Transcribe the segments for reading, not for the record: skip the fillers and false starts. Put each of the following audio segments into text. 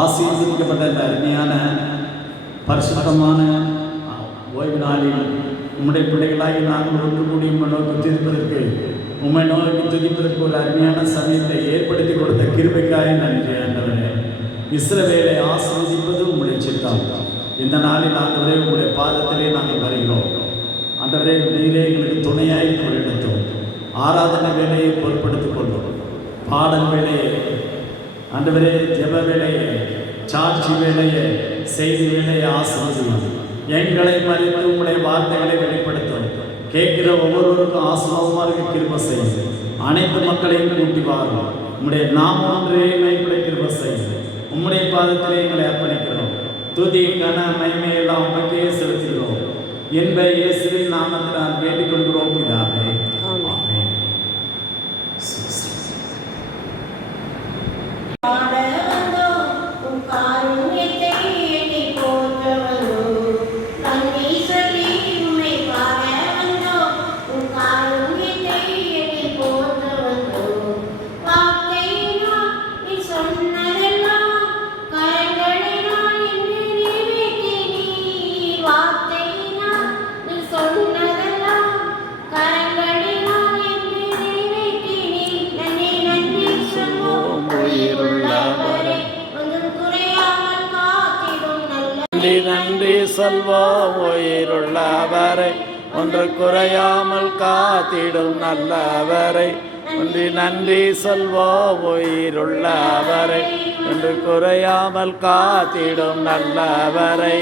ஆசீர்வதிக்கப்பட்ட இந்த அருமையான பரிசுத்தமான ஓய்வு நாளில் உம்முடைய பிள்ளைகளாகி நாங்கள் ஒன்று கூடி உம்மை நோக்கி துதிப்பதற்கு உம்மை நோக்கி துதிப்பதற்கு ஒரு அருமையான சமயத்தை ஏற்படுத்தி கொடுத்த கிருபைக்காக நன்றி ஆண்டவரே. இஸ்ரவேலை ஆசீர்வதிப்பது உம்முடைய சித்தம். இந்த நாளில் ஆண்டவரே உங்களுடைய பாதத்திலே நாங்கள் வருகிறோம். ஆண்டவரே நீரே எங்களுக்கு துணையாய் எடுத்தோம். ஆராதனை வேலையை பொருட்படுத்திக் கொண்டோம். பாடல் வேலையை ஆண்டவரே, ஜெப வேலையை, சாட்சி வேலையை, செய்தி வேலையை ஆசீர்வதியும். எங்களை மறித்து உங்களுடைய வார்த்தைகளை வெளிப்படுத்தும். கேட்கிற ஒவ்வொருவருக்கும் ஆசீர்வாதமாக கிருபை செய்யும். அனைத்து மக்களையும் கூட்டி வாரும். உம்முடைய நாமம் ஒன்றே மைப்பட கிருபை செய்யும். உம்முடைய பாதத்திலே எங்களை அர்ப்பணிக்கிறோம். துதி கன மகிமையெல்லாம் உமக்கே செலுத்துகிறோம். என்ப இயேசுவின் நாமத்தினால் வேண்டிக் கொள்கிறோம் பிதாவே. ஆமென். நன்றி சொல்வோம் உயிருள்ளவரை, ஒன்று குறையாமல் காத்திடும் நல்லவரை. ஒன்றி நன்றி சொல்வோம் உயிருள்ளவரை, ஒன்று குறையாமல் காத்திடும் நல்லவரை.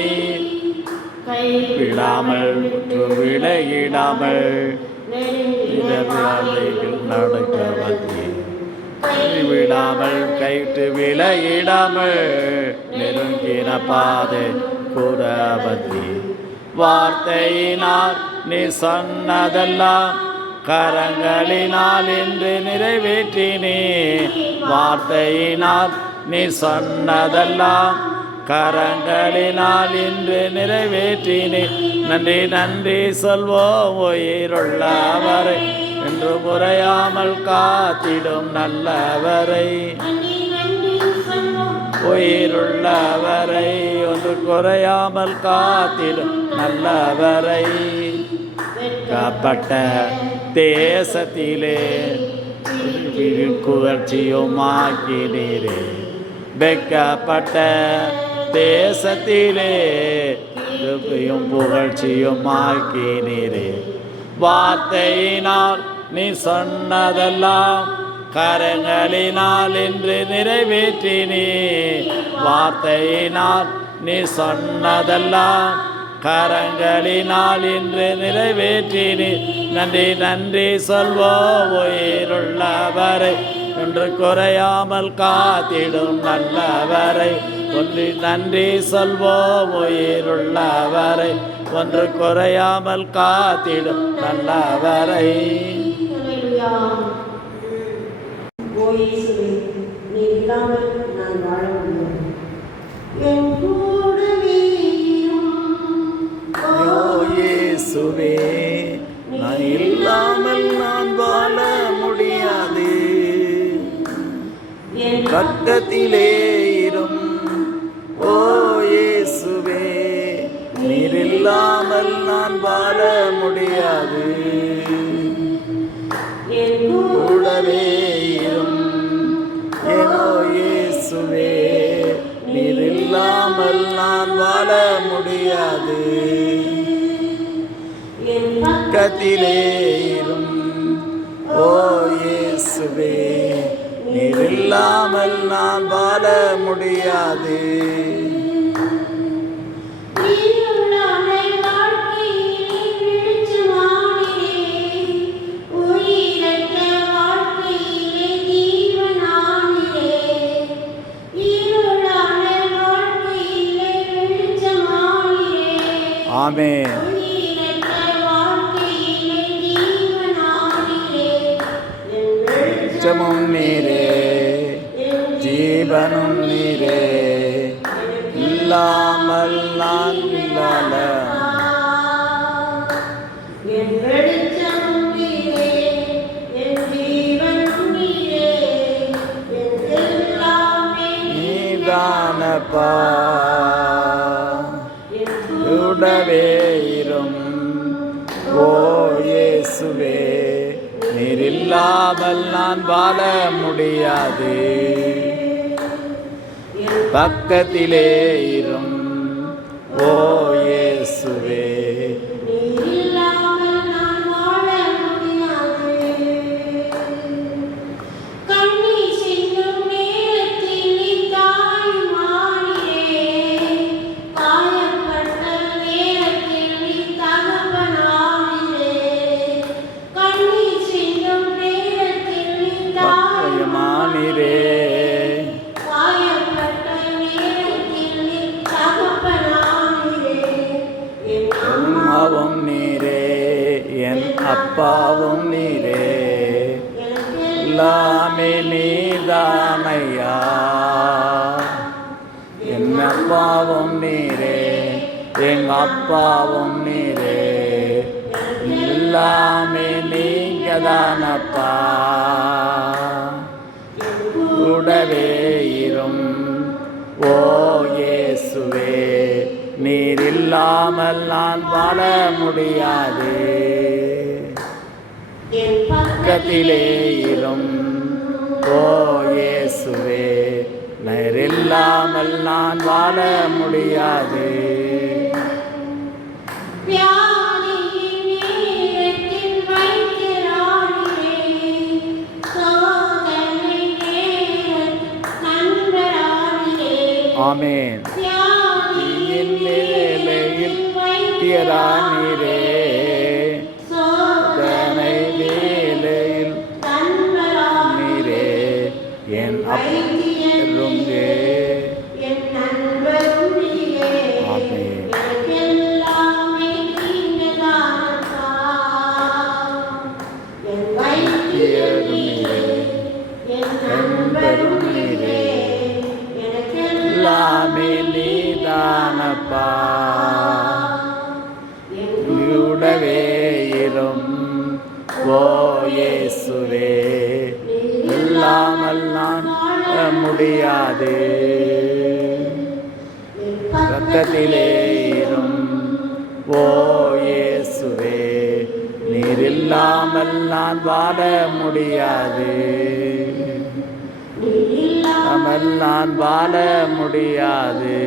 விடாமல் விலகிடாமல் நடக்க வந்தே, விடாமல் கைட்டு விலகிடாமல் நெருங்கின பாதை கூறபதி. வார்த்தையினால் நீ சொன்னதெல்லாம் கரங்களினால் என்று நிறைவேற்றினே. வார்த்தையினால் நீ சொன்னதெல்லாம் கரங்களினால் இன்று நிறைவேற்றினே. நன்றி நன்றி சொல்வோம் உயிருள்ளவரை, என்று குறையாமல் காத்திடும் நல்லவரை. உயிருள்ளவரை, ஒன்று குறையாமல் காத்திடும் நல்லவரை. காப்பட்ட தேசத்திலே குகழ்ச்சியுமாக்கினீரே. வெக்கப்பட்ட தேசத்திலே புகழ்ச்சியுமாக்கினீரே. வார்த்தையினால் நீ சொன்னதெல்லாம் கரங்களினால் என்று நிறைவேற்றினே. வார்த்தையினால் நீ சொன்னதெல்லாம் கரங்களினால் இன்று நிறைவேற்றினே. நன்றி நன்றி சொல்வோம் உயிருள்ளவரை, என்று குறையாமல் காத்திடும் நல்லவரை. ஒன்று நன்றி சொல்வோம் உயிருள்ளவரை, ஒன்று குறையாமல் காத்திடும் நல்லவரை. இயேசுவே, நான் இல்லாமல் நான் வாழ முடியாது. பக்கத்திலே இரும் ஓ இயேசுவே, நீர் இல்லாமல் நான் வாழ முடியாது. கூடவே இரும் ஏனோ இயேசுவே, நீர் இல்லாமல் நான் வாழ முடியாது. பக்கத்திலே இரும் ஓ இயேசுவே, நீர் இல்லாமல் நான் வாழ முடியாது. ஆமென். வெளிச்சமும் நீரே, ஜீவனும் நீரே, இல்லாமல் நான் இல்லாத. நீதானப்பா கூடவே இரும் ஓ இயேசுவே நீர் இல்லாமல் நான் வாழ முடியாது பக்கத்திலே இரும் ஓ இயேசுவே அப்பாவும் நீரே எல்லாமே நீதானையா என் அப்பாவும் நீரே எங்க அப்பாவும் நீரே எல்லாமே நீங்கதானப்பா கூடவே இரும் ஓ இயேசுவே நீர் இல்லாமல் நான் வாழ முடியாது பக்கத்திலே இரும் ஓ இயேசுவே நீர் இல்லாமல் நான் வாழ முடியாது ஆமென் வேலையில் தியரானீரே என் அப்பரும் எல்லாமே நீதானப்பா கூடவே இரும் ஓ இயேசுவே இல்லாமல் நான் முடியாது பக்கத்திலே இரும் ஓ இயேசுவே நீர் இல்லாமல் நான் வாழ முடியாது நான் வாழ முடியாது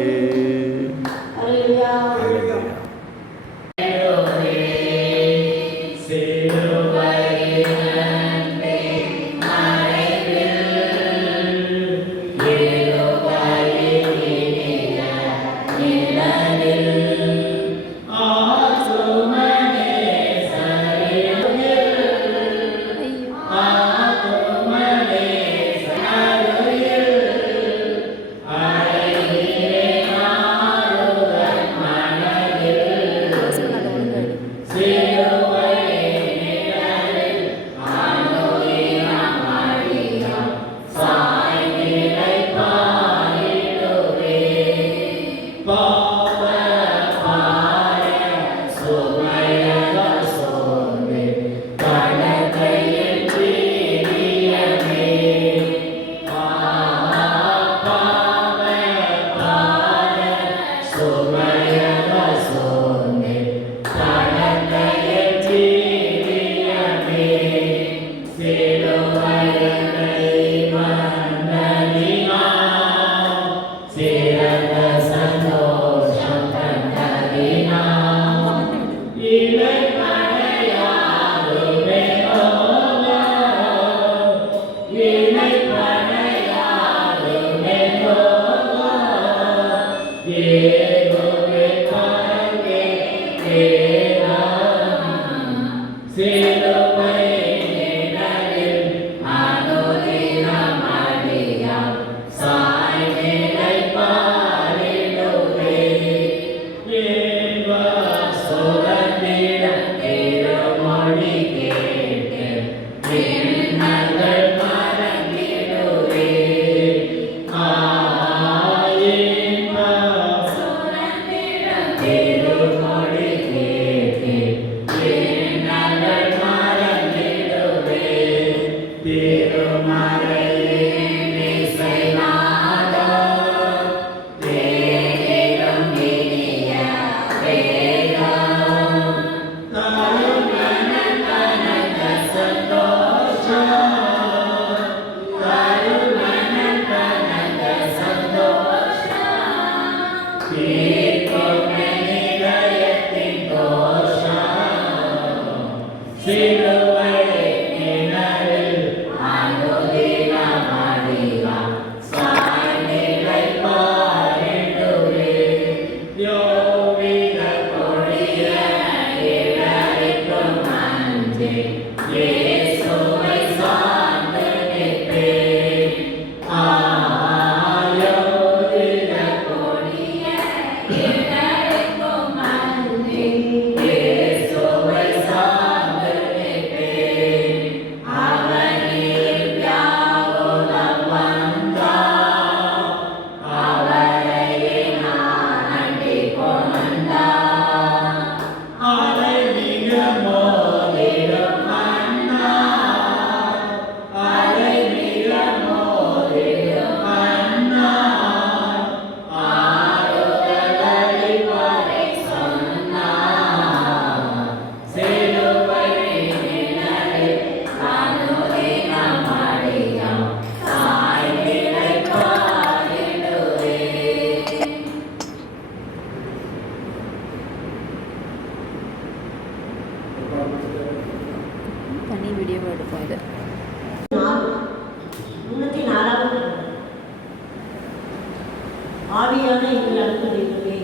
ஆவியான எங்கள் அன்பு தெய்வமே,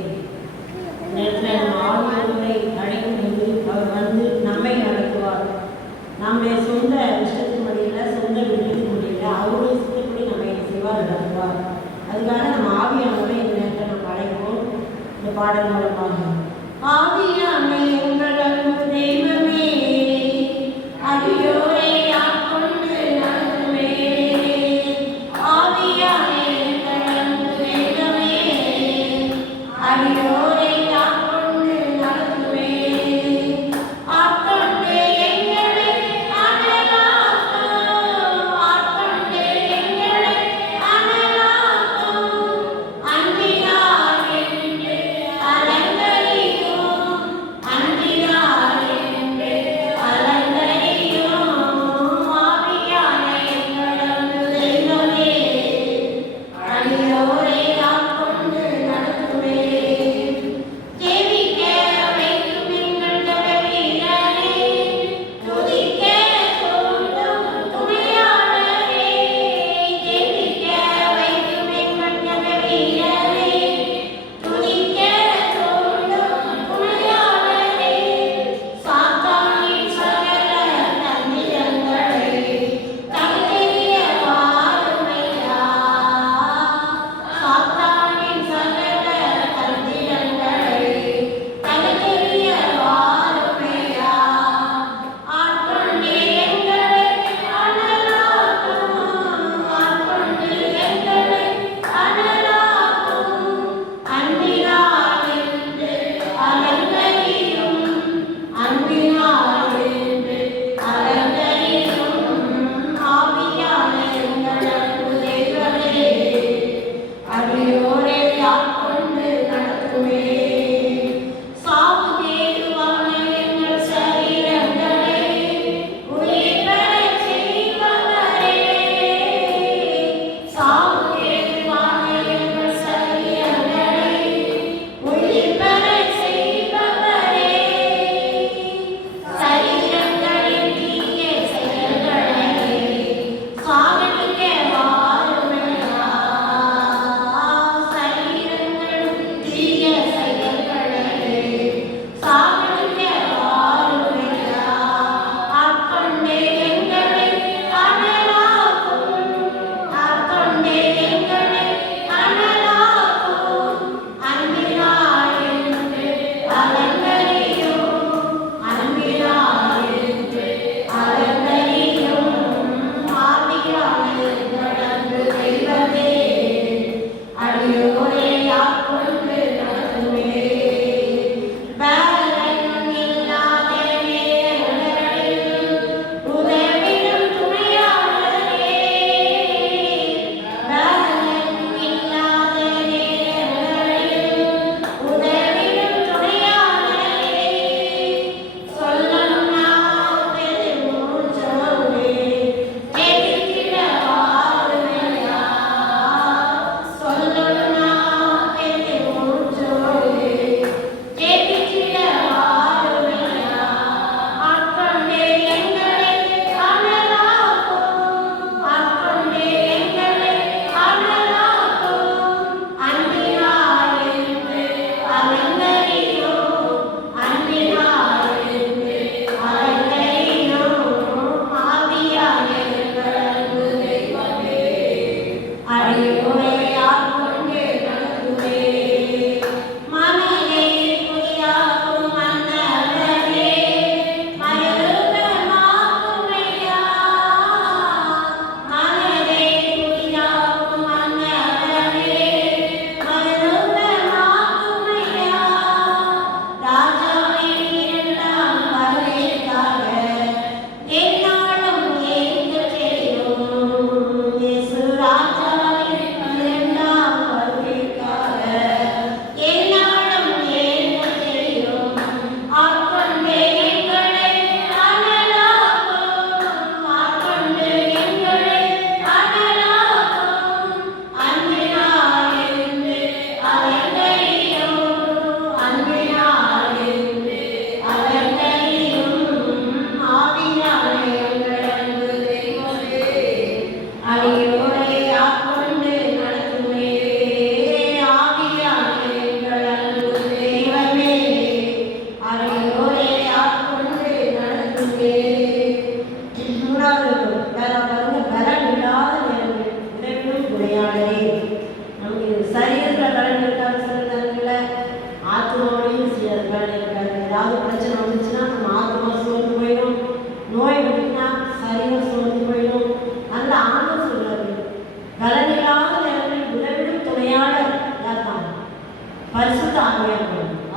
நேரத்தில் நம்ம ஆவியானவரை அழைக்கும் போது அவர் வந்து நம்மை நடத்துவார். நம்முடைய சொந்த இஷ்டத்தின் முடியல, சொந்த விருப்பத்தின் முடியல, அவருடைய சித்தப்படி நம்ம என்ன செய்வார், நடத்துவார். அதுக்காக நம்ம ஆவியானவரை இந்த நேரத்தில் நம்ம அழைப்போம். இந்த பாடல் மூலமாக ஆவியான எங்கள் அன்பு தெய்வமே, அடியோரை ஆட்கொண்டு நடத்துமே. ஆவியான எங்கள் அன்பு தெய்வமே, அடியோரை ஆட்கொண்டு நடத்துமே. ஆட்கொண்டு எங்களை அனலாக்கும், ஆட்கொண்டு எங்களை அனலாக்கும். அன்பினால் என்று அலங்கரியும், அன்பினால் என்று அலங்கரியும். ஆவியான எங்கள் அன்பு தெய்வமே, அடியோரை ஆட்கொண்டு நடத்துமே. ஜெபிக்க வைக்கும் எங்கள் தலைவீரரே, துதிக்க தூண்டும் துணையாளரே. ஜெபிக்க வைக்கும் எங்கள் தலைவீரரே, துதிக்க தூண்டும் துணையாளரே. சாத்தானின் சகல தந்திரங்களை தகுதிய வாருமையா. சாத்தானின் சகல தந்திரங்களை தகுதிய வாருமையா. ஆட்கொண்டு எங்களை அனலாக்கும், ஆட்கொண்டு எங்களை அனலாக்கும். அன்பினால் என்று அலங்கரியும், அன்பினால் என்று அலங்கரியும். ஆவியான எங்கள் அன்பு தெய்வமே, அடியோரை ஆட்கொண்டு நடத்துமே. சாவு தேடுவான எங்கள் சரீரங்களை உயிர் பெறச் செய்பவரே. சாவு தேடுவான எங்கள் சரீரங்களை உயிர் பெறச் செய்பவரே. சரீரங்களின் தீய செயல்களை சாகடிக்க வாருமையா. சரீரங்களின்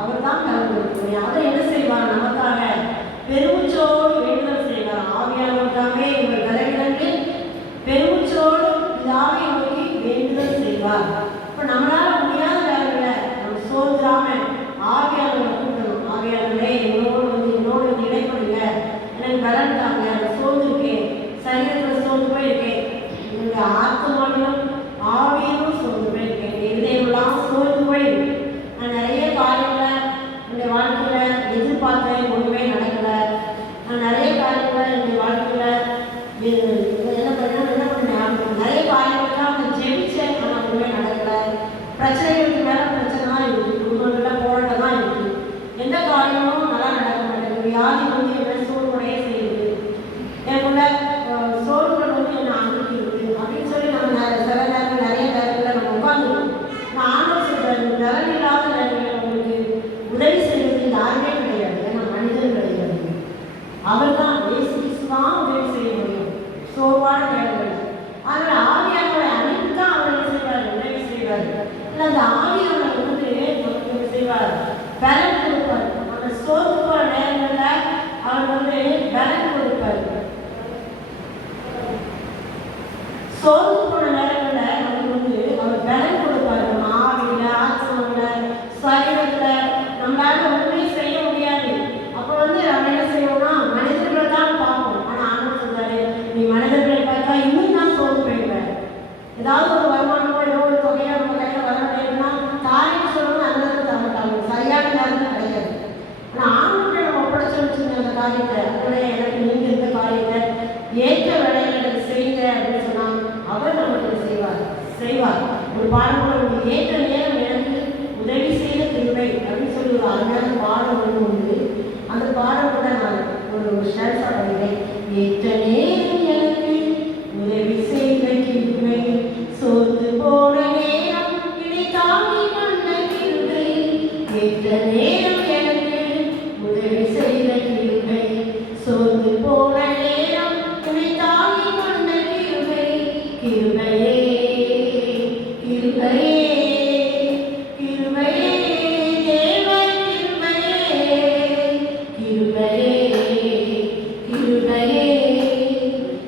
அவர் தான் கரம் கொடுக்க அதை என்ன செய்வார்? நமக்காக பெருமூச்சோடு வேண்டுதல் செய்வார். ஆவியானவருக்காகவே இவர் விலகினருக்கு பெருமூச்சோடு இதாவை நோக்கி வேண்டுதல் செய்வார். இப்போ நம்மளால முடியாத நேரங்களில் நம்ம சோர்ந்துடாம ஆவியானவரை கூப்பிடணும். ஆவியானவரே என்னோடு இடைப்படுங்க, எனக்கு பலன் தாங்க, நான் சோர்ந்து இருக்கேன், சரீரத்தில் சோர்ந்து போய் இருக்கேன், என்னுடைய ஆத்மாவிலும் ஆவியிலும் சோர்ந்து போய் இருக்கேன், இதயமெல்லாம் சோர்ந்து போய் நான் நிறைய காரியங்களை என்னுடைய வாழ்க்கையில் எதிர்பார்த்தேன், ஒன்றுமே நடக்கலை. நான் நிறைய காரியங்களை என்னுடைய வாழ்க்கையில் என்ன பண்ணேன், நிறைய காரியங்கள்லாம் நான் ஜெபிச்சேன், ஆனால் ஒன்றுமே நடக்கலை. பிரச்சனைகளுக்கு மேலே பிரச்சனை தான் இருக்குது, குடும்பங்களில் போராட்டம் தான் இருக்குது, எந்த காரியமும் நல்லா நடக்க மாட்டேங்குது. வியாதி என்ன சோர்வுடைய செய்யுது, எனக்குள்ள சோர்வுகள் என்னை அனுப்பிடுது அப்படின்னு சொல்லி நம்ம சில நேரம் நிறைய நேரங்களில் நம்ம உட்காந்துருக்கோம். நான் ஆண்டவர் சொல்கிறேன், நலன் இல்லாத நேரங்களில் உங்களுக்கு உதவி செய்வது யாருமே கிடையாது, ஏன்னா மனிதன் கிடையாது. அவர் தான் தான் உதவி செய்ய முடியும் சோர்வான நேரங்கள். அதனால் ஆவியானவரை அனுப்பி தான் அவர் என்ன செய்வார்? உதவி செய்வார். இல்லை அந்த ஆவியானவர் நமக்கு செய்வார், பலன் கொடுப்பார். அந்த சோர்வு போகிற நேரங்களில் அவர் பலன் கொடுப்பார். சோர்வு போன நேரங்களில் நமக்கு அவர் பலன் கொடுப்பார். நம்ம ஆவியில், ஆத்மாவில், சரீரத்தில் நம்மளால ஒன்றுமே செய்ய முடியாது. அப்போ நம்ம என்ன செய்வோம்னா மனிதர்களை தான் பார்ப்போம். ஆனால் ஆண்டவர் சொல்றாரு, நீ மனிதர்களை பார்த்தா இன்னும் தான் சோர்ந்து போயிடுவேன். ஏதாவது ஒரு வருமானமோ ஏதோ ஒரு தொகையோ நம்ம கையில் வர முடியும்னா தாரின்னு சொல்லணும், அந்த நேரத்தில் தரமாட்டாங்க, சரியான நேரத்தில் கிடையாது. ஆனால் ஆண்டவர்கிட்ட நம்ம ஒப்படைச்சு வச்சுருந்த அந்த காரியத்தை, அதோட எனக்கு நீங்கள் இந்த காரியத்தை ஏற்ற வேலையில் எனக்கு செய்யுங்க அப்படின்னு சொன்னால் அவர் நமக்கு செய்வார். ஒரு பாடம் ஏற்ற நேரம் எனக்கு உதவி செய்த திருவை அப்படின்னு சொல்லி ஒரு அருமையான பாடம் ஒன்று உண்டு. அந்த பாடம் கூட நான் ஒரு ஷேர்ஸாக பண்ணிட்டேன். ஏற்ற நேரம் எனக்கு உதவி செய்த கிருபை, சோர்ந்து போன நேரம் இதை தாங்கி கொண்ட கிருபை. ஏற்ற நேரம் எனக்கு உதவி செய்த கிருபை, சோர்ந்து போன நேரம் இதை தாங்கி கொண்ட கிருபை. கிருபையே கிருபையே கிருபையே தேவ கிருபையே கிருபையே கிருபையே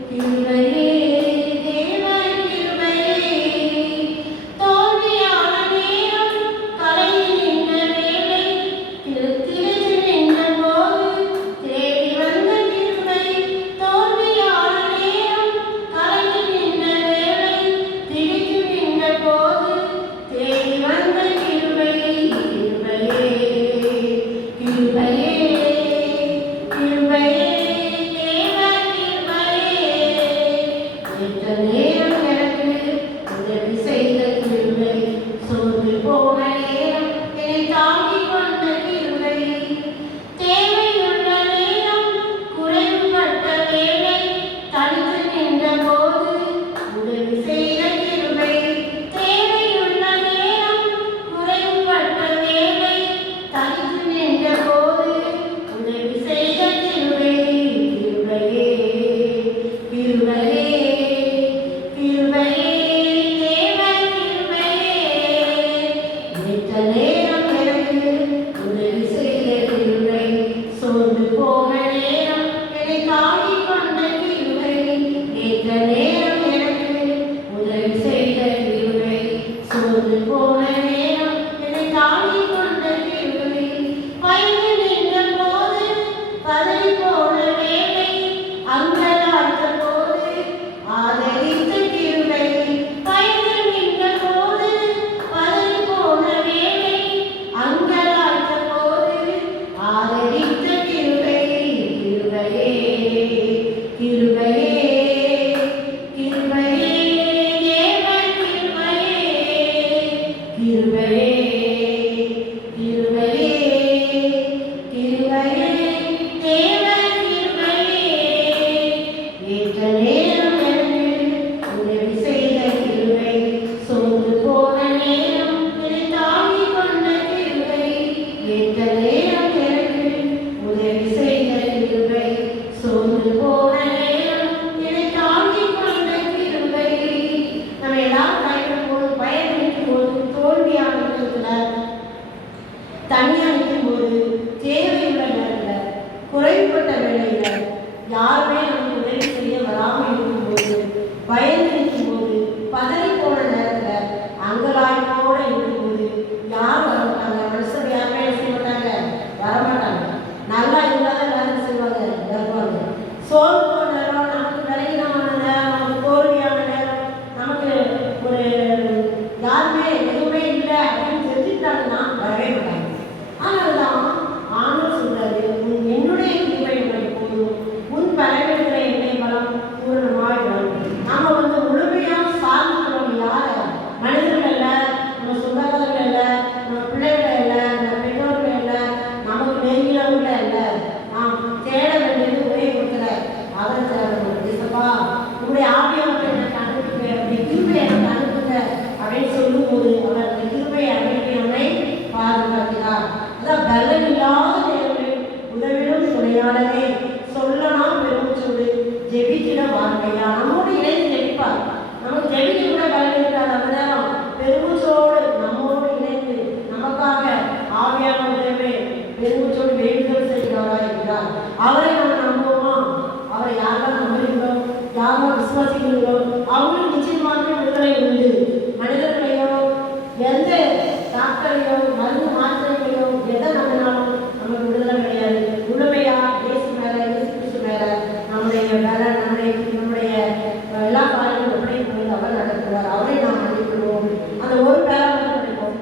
கிருபையே தேவ கிருபையே. தோல்வியான நேரம் கலையில் நின்ற வேளை, திருத்திருந்து நின்ற போது தேடி வந்த கிருபை. தோல்வியான நேரம் கலையில் நின்ற வேளை, திரித்து நின்ற போது தேடி வந்த கிருபை. கிருபையே கிருபையே கிருபையே தேவ கிருபையே. ஏற்ற நேரம் எனக்கு உதவி செய்த கிருபை, சோர்ந்து போன நேரம் என்னை தாங்கி கொண்ட கிருபை. தேவையுள்ள நேரம் குறைவுபட்ட வேளை, தனித்து நின்ற போது உதவி செய்த கிருபை. தேவையுள்ள நேரம் குறைவுபட்ட வேளை, தனித்து நின்ற போது உதவி செய்த கிருபை. கிருபையே கிருபையே கிருபையே தேவ கிருபையே. ஏற்ற நேரம் எனக்கு உதவி செய்த கிருபை, சோர்ந்து போன நேரம் என்னை தாங்கி கொண்ட கிருபை. ஏற்ற நேரம் எனக்கு உதவி செய்த கிருபை, சோர்ந்து போன நேரம் என்னை தாங்கி கொண்ட கிருபை. பயந்து நின்ற போது பதறி போன வேளை, அங்கலாய்த்த போது ஆதரித்த கிருபை. பயந்து நின்ற போது பதறி போன வேளை, அங்கலாய்த்த போது ஆதரித்த கிருபை. கிருபையே கிருபையே கிருபையே தேவ கிருபையே. கிருபையே கிருபையே கிருபையே தேவ கிருபையே. ஏற்ற நேரம் எனக்கு உதவி செய்த கிருபை, சோர்ந்து போன நேரம் என்னை தாங்கி கொண்ட கிருபை. ஏற்ற நேரம் எனக்கு உதவி செய்த கிருபை, சோர்ந்து போன நேரம் என்னை தாங்கி கொண்ட கிருபை. நம்ம எல்லாரும் பயணிக்கும் போது தோல்வியான தனியாக நாட்களையோ மருந்து மாத்திரைகளையோ எதை நம்பினாலும் நமக்கு விடுதலை கிடையாது. முழுமையா இயேசு மேல, இயேசு கிறிஸ்து மேல நம்முடைய வேலை, நம்முடைய எல்லா காரியங்களும் எப்படி போய் அவர் நடத்துவார். அவரை நாம் மதிப்பிடுவோம். அந்த ஒரு வேலை மட்டும் நினைப்போம்.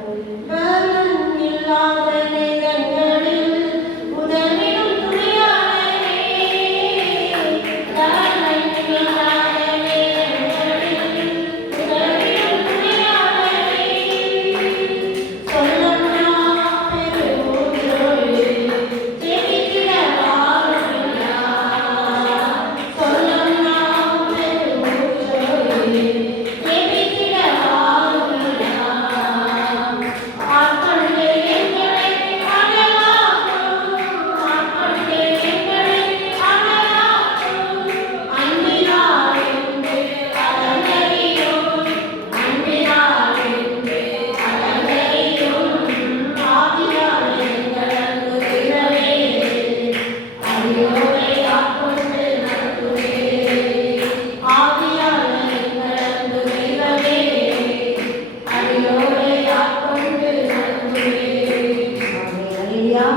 பலன் இல்லாத நேரங்களில் உதவிடும் துணையாளரே, பலன் இல்லாத நேரங்களில் உதவிடும் துணையாளரே, சொல்லனா பெருமூச்சோடு ஜெபிக்கிற வாருமையா, சொல்லனா பெருமூச்சோடு ஜெபிக்கிற வாருமையா, ஆட்கொண்டு எங்களை அகலாக்கும், ஆட்கொண்டு எங்களை அகலாக்கும், அன்பினால் என்று அலங்கரியும், அன்பினால் என்று அலங்கரியும், ஆவியால் எங்களது திறவே, அடியோரை ஆட்கொண்டு நடத்துவே, ஆவியால் எங்களது திறவே, அடியோரை ஆட்கொண்டு நடத்துவே. அல்லேலூயா.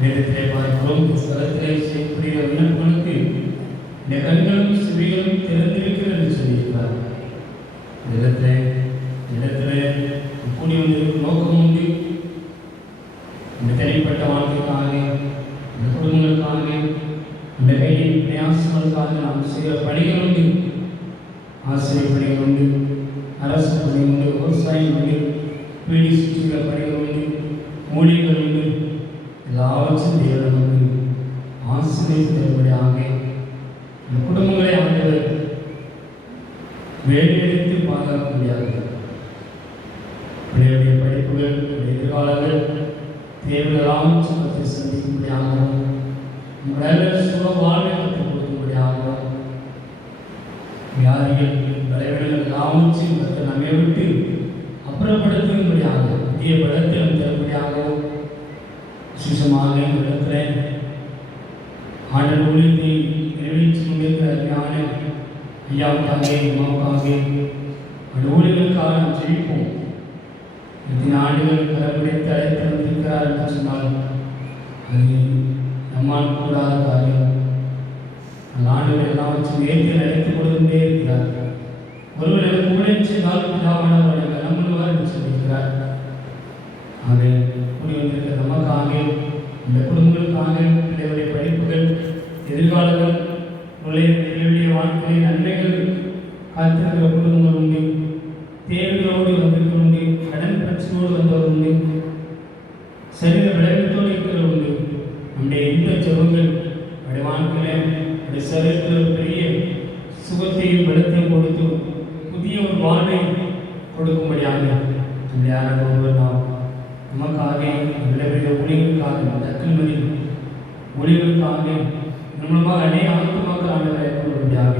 வேதத்திலே பார்க்கிறோம். ஸ்தலத்திலே செய்யக்கூடிய விண்ணப்பங்களுக்கு இடத்துல கூடி வந்திருக்கும் நோக்கம் உண்டு. இந்த தனிப்பட்ட வாழ்க்கைக்காக, இந்த குடும்பங்களுக்காக, இந்த கையின் பிரயாசங்களுக்காக நாம் செய்கிற பணிகள் உண்டு. ஆசிரியர் பணிகள் உண்டு, அரசு பணி உண்டு, விவசாயம் உண்டு, வீடு சுற்றுகிற பணிகள் உண்டு, ஊழியர்கள் உண்டு. எல்லாவற்றும் தேவன் நமக்கு ஆசிரியர் தரும்படியாக இந்த குடும்பங்களை ஆண்டவர் வேலையெடுத்து பாதுகாக்க முடியாது. பிள்ளைகளுடைய படிப்புகள், எதிர்காலங்கள் தேவைகளாகவும் சுமத்தை சந்திக்கும்படியாகவும் உங்களால் சுக வாழ்வை கற்றுக் கொடுக்கும்படியாகவும் வியாதிகள் விளைவுகள் எல்லாவற்றையும் கற்று நம்மை விட்டு அப்புறப்படுத்தும்படியாக புதிய பலத்தை நம்ம தரும்படியாகவும் விசேஷமாக இடத்துல ஆண்டவர் ஊழியத்தை நிறைவேற்றிக் கொண்டிருக்கிற அருமையான ஐயாவுக்காக அம்மாவுக்காக அந்த ஊழியர்களுக்காக நாம் ஜெயிப்போம். இத்தனை ஆண்டுகள் கரப்பிடித்து அழைத்து வந்திருக்கிறார் என்று சொன்னால் அது நம்மால் கூடாத காரியம். அந்த ஆண்டுகள் எல்லாவற்றும் ஏற்று அழைத்துக் கொண்டே இருக்கிறார். ஒருவர் எனக்கு ஊழியம் செய்தால் பிதாவானவர் எனக்கு நம்புவார் என்று சொல்லியிருக்கிறார். ஆக கூடி வந்திருக்கிற நமக்காக, இந்த குடும்பங்களுக்காக, பிள்ளைகளுடைய படிப்புகள், எதிர்காலங்கள், பிள்ளைகளுடைய வாழ்க்கை நன்மைகள் காத்திருக்கிற குடும்பங்கள் உண்டு. தேவைகளோடு வந்திருக்கிற உண்டு, கடன் பிரச்சனையோடு வந்தவர் உண்டு, சரீர விளைவித்தோடு இருக்கிறவர் உண்டு. நம்முடைய இந்த ஜெபங்கள் நம்முடைய வாழ்க்கையில் நம்முடைய சரீரத்தில் ஒரு பெரிய சுகத்தையும் பலத்தையும் கொடுத்து புதிய ஒரு வாழ்வை கொடுக்கும்படியாக நம்முடைய ஒருவர் நாம் நமக்காக விளைவிட ஊழியர்களுக்காக தக்கல்மதி ஊழியர்களுக்காக நம்மளமாக அநேக ஆத்மாக்கள் ஆண்டவரை கொடுக்கும்படியாக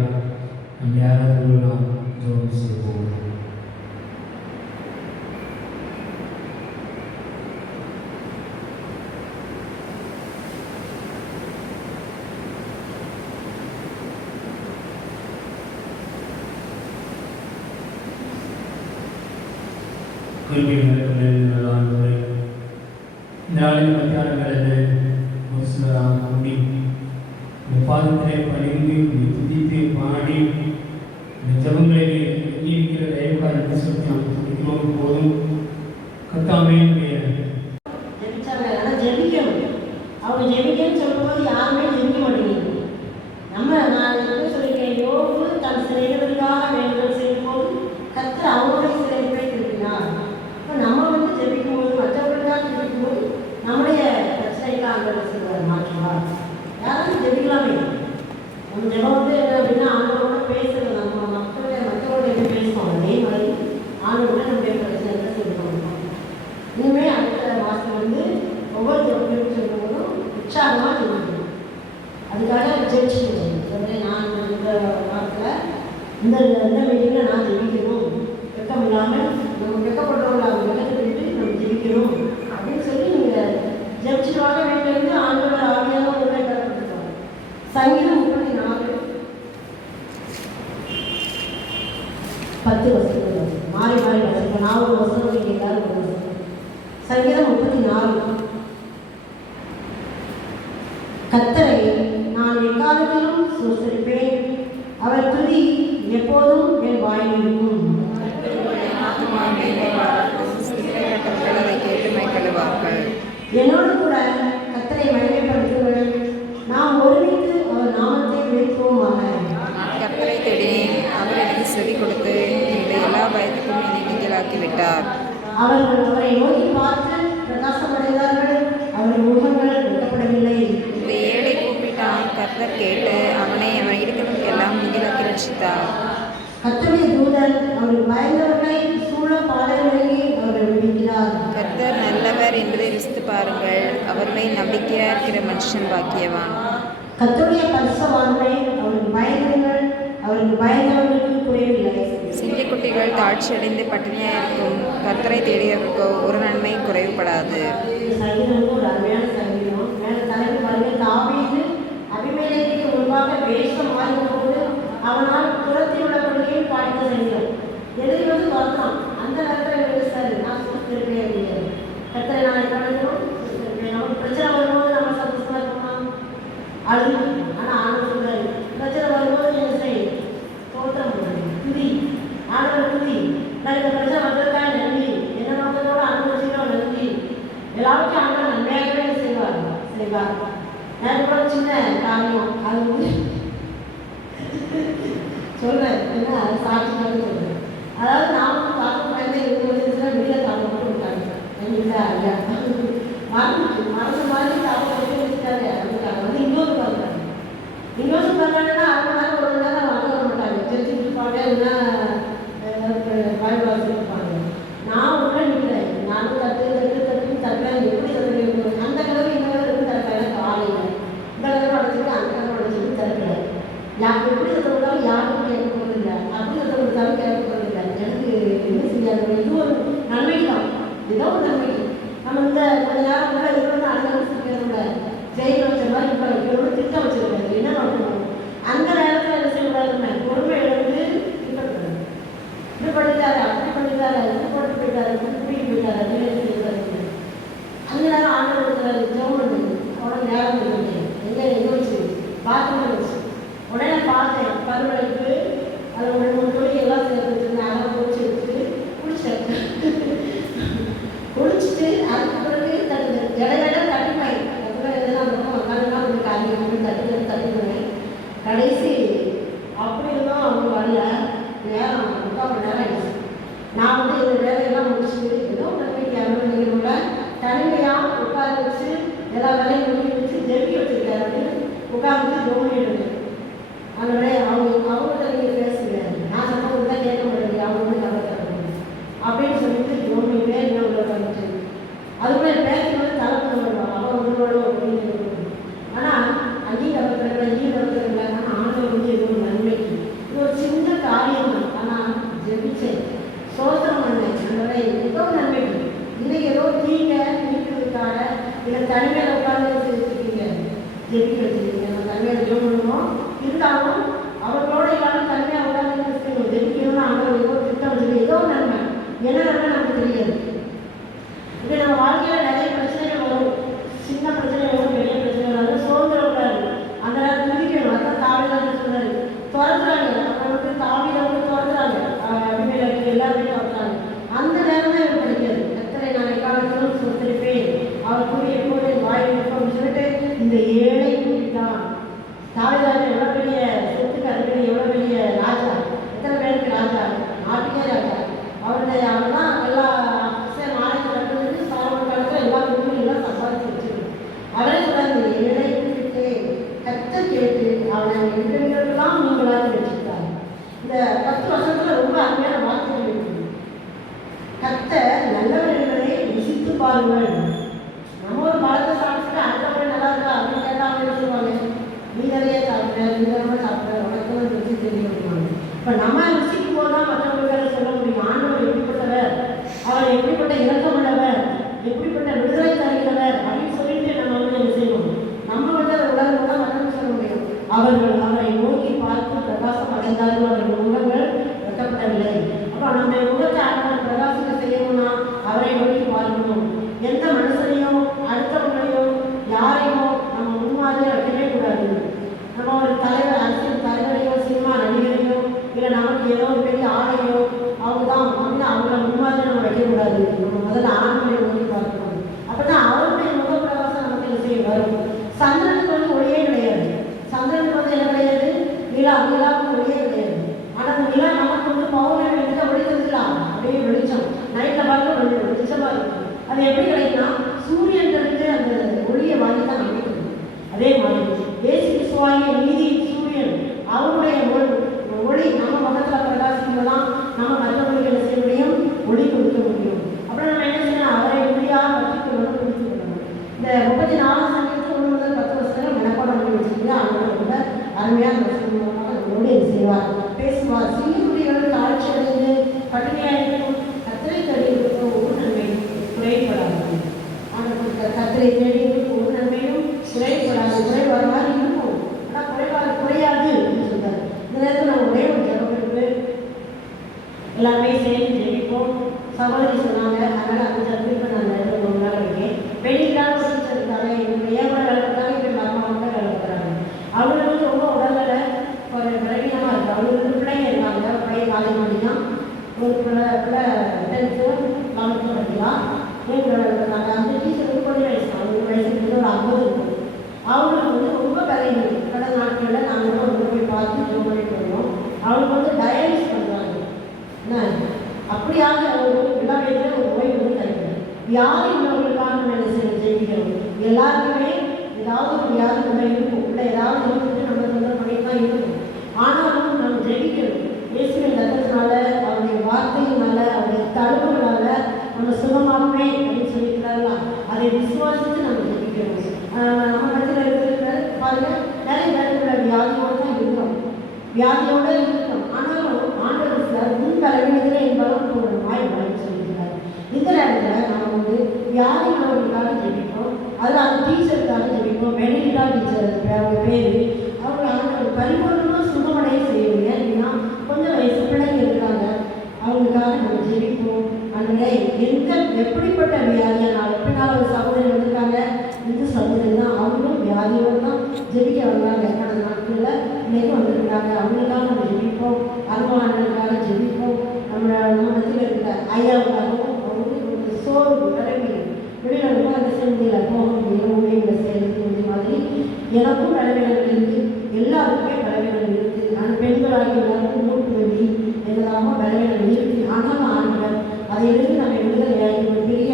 நம் யாராவது நாம் ஜெபம் செய்வோம். நாளின் மத்தியான வேளையில் ஒரு சிலராக கூடி இந்த பாதத்திலே பணிந்து துதித்து பாடி இந்த ஜபங்களை இருக்கிற தயவுக்காரத்தை சொல்லி நாம் துதிக்கிறோம். போதும் கத்தாமே ஜெபிக்கணும். அவங்க ஜெபிக்கணும்னு சொல்லும்போது யாருமே ஜெபிக்க மாட்டேங்குது. நான் என்ன சொல்லியிருக்கேன், யோபு தன் சிலைகளுக்காக வேண்டுதல் செய்யும்போது கர்த்தர் அவங்களுடைய சிலைகளை திருப்பினார். இப்போ நம்ம ஜெபிக்கும் போது, மற்றவர்களுக்காக ஜெபிக்கும் போது நம்முடைய பிரச்சனைக்காக செய்வார், மாற்றுவார். யாரும் ஜெபிக்கலாமே. நம்ம ஜெபம் என்ன அப்படின்னா ஆண்டவரோட பேசுறது. நம்ம மற்றவரோட எப்படி பேசுவோம் அதே மாதிரி ஆண்டவரோட நம்முடைய பிரச்சனைகளை சொல்லுவோம். இனிமேல் அடுத்த மாதம் ஒவ்வொரு ஜெபம் சொல்லும்போதும் உற்சாகமாக ஜெபிக்கணும். அதுக்காக ஜெயிச்சு நான் இந்த வாரத்தில் இந்த மீட்டிங்கில் நான் ஜெபிக்கணும், வெக்கம் இல்லாமல் நம்ம வெக்கப்படுறவங்க அவங்க வெக்கத்தை நம்ம ஜெபிக்கணும் அப்படின்னு சொல்லி நீங்கள் ஜெபிச்சுவாங்க. வீட்டிலேருந்து ஆண்டவர் ஆவியாக உங்களை தரப்பட்டுருவாங்க. சங்கீதம் 34 10 வசனங்கள் மாறி மாறி வசனம். நான் ஒரு வசனம், நீங்கள் எல்லாரும் ஒரு வசனம். சங்கீதம் 34. கர்த்தரை நான் எக்காலத்திலும் சோசரிப்பேன், அவர் துதி எப்போதும் என் வாயில் இருக்கும். என்னோடு கூட கர்த்தரை மகிமைப்படுத்துங்கள், நாம் ஒருமித்து அவர் நாமத்தை உயர்த்துவோமாக. கர்த்தரை தேடினேன், அவர் எனக்கு செவி கொடுத்து என்னுடைய எல்லா பயத்துக்கும் என்னை நீங்களாக்கிவிட்டார். அவர்கள் அவரை நோக்கி பார்த்து பிரகாசமடைந்தார்கள், அவர்கள் முகங்கள் வெட்டப்படவில்லை. இந்த ஏழை கூப்பிட்டான், கர்த்தர் கேட்டு அவனை அவன் இருக்கிறவனுக்கெல்லாம் நீங்களாக்கி ரட்சித்தார். கர்த்தருடைய தூதன் அவர்கள் பயந்தவர்களை சூழ பாதைகளிலே அவர்கள் விடுவிக்கிறார். கர்த்தர் நல்லவர் என்பதை ருசித்து பாருங்கள், அவர் மேல் நம்பிக்கையாக இருக்கிற மனுஷன் பாக்கியவான். கர்த்தருடைய பரிசுத்தவான்களை அவர்கள் பயந்தவர்கள், அவர்கள் பயந்தவர்களுக்கு குறைவில்லை. சிங்கக்குட்டிகள் தாழ்ச்சி அடைந்து பட்டினியாக இருக்கும், கர்த்தரை தேடியவர்களுக்கோ ஒரு நன்மை குறைவுபடாது. சங்கீதம் ஒரு அருமையான சங்கீதம். மேல தலைமை பாருங்க, தாவீது அபிமெலேக்குக்கு முன்பாக வேஷம் மாறினபோது அவனால் துரத்தி விடப்படுகையில் பாடின சங்கீதம். எதிரி துரத்தான். அந்த நேரத்தில் சார் நான் சுத்திருப்பேன் அப்படிங்கிறது. கர்த்தரை நான் என்ன சுத்திருப்பேன். நமக்கு பிரச்சனை வரும்போது நம்ம சந்தோஷமா இருக்கோமா? அழுது. ஆனால் ஆண்டவர் சொல்றாரு, பிரச்சனை வரும்போது என்ன செய்யும்? தோற்றம் துதி, ஆண்டவர் துதி. சொல்கிறேன் ஏன்னா அது சாட்சியாக சொல்கிறேன். அதாவது நானும் பார்க்க பயந்தே 20 வருஷத்துல வெளியில் சாப்பிட மட்டும் விட்டாங்க. எங்கிட்ட ஐயா மறந்து மாதிரி சாப்பிட மட்டும் வச்சுட்டாங்க. அதுக்காக இன்னொரு பார்க்குறாங்க. இன்னொரு பார்த்தாங்கன்னா அரை மணி நேரம் 1 மணி நேரம் வாங்க வர மாட்டாங்க. தெரிஞ்சுட்டு இருப்பாங்க, இல்லைன்னா பயிர் வாசி இருப்பாங்க. நான் உள்ள நிற்கிறேன். நானும் தட்டுன்னு தட்டுறேன். எப்படி தட்டுறேன்? அந்த கலர் இந்த கலர் எப்படி தட்டுறேன்? எனக்கு ஆலையில் இந்த கலர் உடச்சிட்டு அந்த கலர் உடச்சிட்டு தட்டுறேன். எப்படி சத்தம் கொடுத்தாலும் யாருக்கும் கேட்க போகிறதில்லை. அப்படி சத்தம் கொடுத்தாலும் கேட்க போகிறதில்லை. எனக்கு என்ன செய்யாது. இது ஒரு நன்மை தான். ஏதோ ஒரு நன்மை. நம்ம இந்த கொஞ்ச நேரம் கூட இது வந்து அனுபவிச்சுருக்கிறோம்ல, ஜெயில வச்ச மாதிரி இப்போ இவரோட திட்டம் வச்சுருக்காரு. என்ன பண்ணணும்? அந்த நேரத்தில் என்ன செய்யக்கூடாதுன்னு பொறுமை எழுந்து திட்டப்படணும். இப்படி பண்ணிட்டாரு, அப்படி பண்ணிட்டாரு, இது போட்டு போயிட்டாரு, இப்படி கூட்டிகிட்டு போயிட்டாரு அப்படின்னு செய்யக்கூடாது. அந்த நேரம் ஆண்டு கொடுக்குறாரு, ஜெபம் பண்ணுது. உடனே நேரம் இருக்குது. எங்கே வச்சு பாத்ரூம் வச்சு உடனே பார்த்தேன். பருவடைப்பு அதை 1-3 தொழில் எல்லாம் சேர்த்து வச்சுருந்தேன். அதை குடிச்சு எடுத்துட்டு குடிச்சேன். குடிச்சிட்டு அதுக்கு பிறகு இடையில தட்டிப்பேன். அதுக்கப்புறம் எதெல்லாம் இருக்கும் உட்காந்துலாம் கொஞ்சம் காரியம் தட்டிடுவேன். கடைசி அப்படி இருந்தோம். அவங்க வரல. நேரம் 3/4 மணி நேரம் ஆயிடுச்சு. நான் வந்து இந்த வேலையெல்லாம் முடிச்சுட்டு ஏதோ நம்பிக்கை அறுபது நிகழ்வுல தனிமையாக உட்கார வச்சு எல்லா வேலையும் முடிஞ்சு வச்சு ஜெபிக்க வச்சுருக்காரு அப்படின்னு உட்காந்துட்டு ஜோமி எடுத்தேன். அந்த வேலையை அவங்கள்ட்ட நீங்கள் பேசுங்க, நான் சம்பவம் தான் கேட்க முடியாது, அவங்க வந்து கதை தரணும் அப்படின்னு சொல்லிட்டு ஜோமியிலே என்ன வந்துச்சு. அதுக்குள்ளே பேசும்போது தலைப்பு வருவாங்க. அவன் உங்களோட அப்படின்னு. ஆனால் அங்கேயும் கலத்துறல, இங்கேயும் கலத்துறல. ஆனால் ஆண்டவர் வந்து இது ஒரு நன்மைக்கு இது ஒரு சின்ன காரியம் தான். ஆனால் ஜெபிச்சேன், சோத்திரம் பண்ணேன். அந்த வேலை ஏதோ நன்மைக்கு இன்னைக்கு ஏதோ நீக்கிறதுக்காக இல்லை தனிமையில் உட்காந்து வச்சுருக்கீங்க, ஜெபிக்க வச்சுருக்கீங்க. நம்ம தனிமையில் ஜெபம் பண்ணுவோம். இருந்தாலும் அவர்களோட இல்லாமல் தனியாக உட்காந்து ஜெபிக்கணும்னு அவங்க ஏதோ திட்டம் வச்சுருக்கு. ஏதோ நன்மை என்ன நன்மை நமக்கு தெரியாது. இப்போ நம்ம வாழ்க்கையில் நிறைய பிரச்சனைகள் வரும். சின்ன பிரச்சனை வரும், பெரிய பிரச்சனை வரும். சுதந்திரக்கூடாது. அந்த நேரம் துணிக்கணும். அதான் தாவிதான் சொல்றாரு, துறந்துறாங்க. அப்புறம் வந்து தாவில வந்து துறந்துறாங்க. அடிமையில எல்லாருமே துறந்துறாங்க. அந்த நேரம் தான் எனக்கு படிக்காது. எத்தனை நான் எக்காலத்திலும் சொத்திருப்பேன், அவர் கூறி எப்போது வாயில் இருப்போம்னு சொல்லிட்டு இந்த ஏழை கூட்டிட்டான். தாவிதாஜன் எவ்வளோ பெரிய சொத்துக்கு அதுக்கு எவ்வளோ பெரிய ராஜா, எத்தனை பேருக்கு ராஜா, நாட்டுக்கே ராஜா. அவருடைய அவர் தான் எல்லா நாளைக்கு கட்டுறதுக்கு சாவல் காலத்தில் எல்லா குடும்பமும் எல்லாம் சம்பாதிச்சு வச்சுருக்கோம். அவரே சொல்றாரு, ஏழை கூட்டிட்டு கத்த கேட்டு அவனை இருக்கிறவங்களுக்கெல்லாம் நீங்களாக வச்சுருக்காங்க. இந்த 10 வருஷத்துல ரொம்ப அருமையான வார்த்தைகள் இருக்குது. கத்த நல்லவர்களை ருசித்து பாருங்கள். நம்ம ஒரு பழத்தை சாப்பிட்டுட்டு அடுத்தவரை நல்லா இருக்கா அப்படின்னு கேட்டால் அவங்க என்ன சொல்லுவாங்க, நீ நிறைய சாப்பிட்ற, நீ நிறைய சாப்பிட்ற, உனக்கு ருசி தெரியும். இப்போ நம்ம ருசிக்கு போதுதான் மற்றவர்களுக்காக சொல்ல முடியும். ஆண்டவர் எப்படிப்பட்டவர், அவர் எப்படிப்பட்ட இரக்கமுள்ளவர், எப்படிப்பட்ட விடுதலை தருகிறவர் அப்படின்னு சொல்லிட்டு நம்ம வந்து என்ன செய்யணும். நம்ம வந்து அதை உலகம் தான் மற்றவங்க சொல்ல முடியும். அவர்கள் அவரை நோக்கி பார்த்து பிரகாசம் அடைந்தார்கள், அவர்கள் முகங்கள் வெட்டப்படவில்லை. அப்போ நம்ம முகத்தை ஆண்டவர் பிரகாசத்தை செய்யணும்னா அவரை நோக்கி பார்க்கணும். எந்த மனுஷனையோ அடுத்தவங்களையோ யாரையோ நம்ம முன்மாதிரி வைக்கவே கூடாது. நம்ம ஒரு தலைவர், அரசியல் தலைவரையோ, சினிமா நடிகரையோ, இல்லை நமக்கு ஏதோ ஒரு பெரிய ஆளையோ அவங்க தான் அப்படின்னு அவங்கள முன்மாதிரி நம்ம வைக்கக்கூடாது. நம்ம முதல்ல ஆண்களை நோக்கி பார்க்கணும். அப்போ தான் அவருடைய முக பிரகாசம் நமக்கு என்ன செய்ய வரும். சந்திரனுக்கு வந்து ஒளியே கிடையாது. சந்திரனுக்கு வந்து என்ன கிடையாது, நிலாவுக்கு ஒளியே கிடையாது. ஆனால் அந்த நிலா நமக்கு வந்து பௌர்ணமி எடுத்து ஒளி தெரிஞ்சுக்கலாம். அப்படியே வெளிச்சம் நைட்டில் பார்க்க வெளிச்சமாக இருக்கும். அது எப்படி கிடைக்குன்னா சூரியன்றது அந்த ஒளியை வாங்கி தான் நமக்கு. அதே மாதிரி தேசி விசுவாகிய நீதி சூரியன் அவருடைய ஒளி நம்ம முகத்தில் பிரகாசிக்கும்போதுதான் நம்ம மற்றவர்களுக்கு என்ன செய்ய முடியும், ஒளி கொடுக்க முடியும். அப்புறம் நம்ம என்ன செய்யணும், அவரை ஒளியாக பற்றிக்கொள்ளணும், புரிந்து கொள்ளணும். இந்த 34 சங்கத்தில் 1 முதல் 10 வருஷத்துல மனப்பாடம் பண்ணி வச்சுக்கிட்டு அவங்க ரொம்ப அருமையாக நம்மளோடு என்ன செய்வார், பேசுவார். சிங்கக்குடிகளுக்கு ஆட்சி அடைந்து கடுமையாக இருக்கும். கத்திரை தேடி ஒரு நன்மை குறைபடாது. ஆனால் கத்திரை தேடி ஒரு நன்மையும் குறைபடாது. குறைபாடு மாதிரி இருக்கும், ஆனால் குறையாது அப்படின்னு சொல்றாரு. இந்த நேரத்தில் நம்ம ஒரே ஒரு ஜபம் எல்லாமே சேர்ந்து ஜெபிப்போம். சகோதரி சொன்னாங்க, அதனால் 5 அறிவிப்பை நான் நேரத்தில் 1 நாள் இருக்கேன். பெண்ணிக்கான டீச்சர் இருக்காங்க, எங்களுக்கு ஏன் வேலை இருக்காங்க, இப்போ மரமாக கூட வேலை இருக்கிறாங்க. அவங்களுக்கு வந்து ரொம்ப உடல்நிலை ஒரு பலவீனமாக இருக்குது. அவங்களுக்கு பிள்ளைங்க இருக்காங்க. பையன் காலேஜ் பண்ணிக்கலாம், ஒரு பிள்ளை 10th 11th படிக்கலாம். என் பிள்ளை இருக்காங்க. அந்த டீச்சருக்கு கொஞ்சம் வயசு, அவங்க வயசுக்கு ஒரு 50 இருக்கும். அவங்களுக்கு வந்து ரொம்ப பலவீனம். கடந்த நாட்களில் நாங்கள் வந்து போய் பார்த்து ஜோம் பண்ணிட்டு வருவோம். அவங்களுக்கு வியாதி உள்ளவர்களுக்காக நம்ம என்ன செய்யணும், ஜெபிக்கிறோம். எல்லாருக்குமே ஏதாவது ஒரு வியாதி உள்ள இருக்கும், இல்லை ஏதாவது இருந்துட்டு நம்ம தொந்தரவு பண்ணிட்டு தான் இருக்கும். ஆனாலும் நம்ம ஜெபிக்கணும். இயேசுவின் ரத்தத்தினால, அவருடைய வார்த்தையினால, அவருடைய தழுவுகளால நம்ம சுகமாகவே அப்படின்னு சொல்லியிருக்கிறார்களா, அதை விசுவாசித்து நம்ம ஜெபிக்கணும். நம்ம இடத்துல இருக்கிற பாருங்க, நிறைய பேருக்குள்ள வியாதியோடு தான் இருக்கிறோம், வியாதியோடு இருக்கிறோம். ஆனாலும் ஆண்டவர் சார் முன் பலவீனத்தில் என் பலம் ஒரு மாய் பலம் சொல்லியிருக்கிறார். இந்த நேரத்தில் நம்ம வந்து வியாதி உள்ளவர்களுக்காக ஜெபிப்போம். அதில் அந்த டீச்சருக்காக ஜெபிப்போம். மெடிக்கா டீச்சர் அவங்க பேர், அவங்க ஆண்டவர் பரிபூர்ணமாக சுகமடைய செய்வீங்க. ஏன்னா கொஞ்சம் வயசு பிள்ளைங்க இருக்காங்க, அவங்களுக்காக நம்ம ஜெபிப்போம். அந்த எப்படிப்பட்ட வியாதியானால் எப்படினாலும் ஒரு சகோதரி வந்திருக்காங்க, இந்த சகோதரி தான் அவங்களும் வியாதியோடு தான் ஜெபிக்க வந்தாங்க. கடந்த நாட்களில் இன்னைக்கு வந்திருக்காங்க. அவங்களுக்காக நம்ம ஜெபிப்போம். அருமானங்களுக்காக ஜெபிப்போம். நம்ம மத்தியில் இருக்கிற ஐயாவுக்காகவும் அவங்களுக்கு சோறு நிலைமை வெளியில் ரொம்ப அந்த செய்தியில் போக முடியும், ஊழியர்களை செய்யறதுக்கு இந்த மாதிரி எனக்கும் பலவீனங்கள் இருக்குது, எல்லாருக்குமே பலவீனங்கள் இருக்குது. ஆனால் பெண்களாகி எல்லாருக்கும் மூட்டு வலி எல்லாமே பலவீனங்கள் இருக்குது. ஆனால் ஆண்டவர் அதை எடுத்து நம்ம விடுதலையாகி ஒரு பெரிய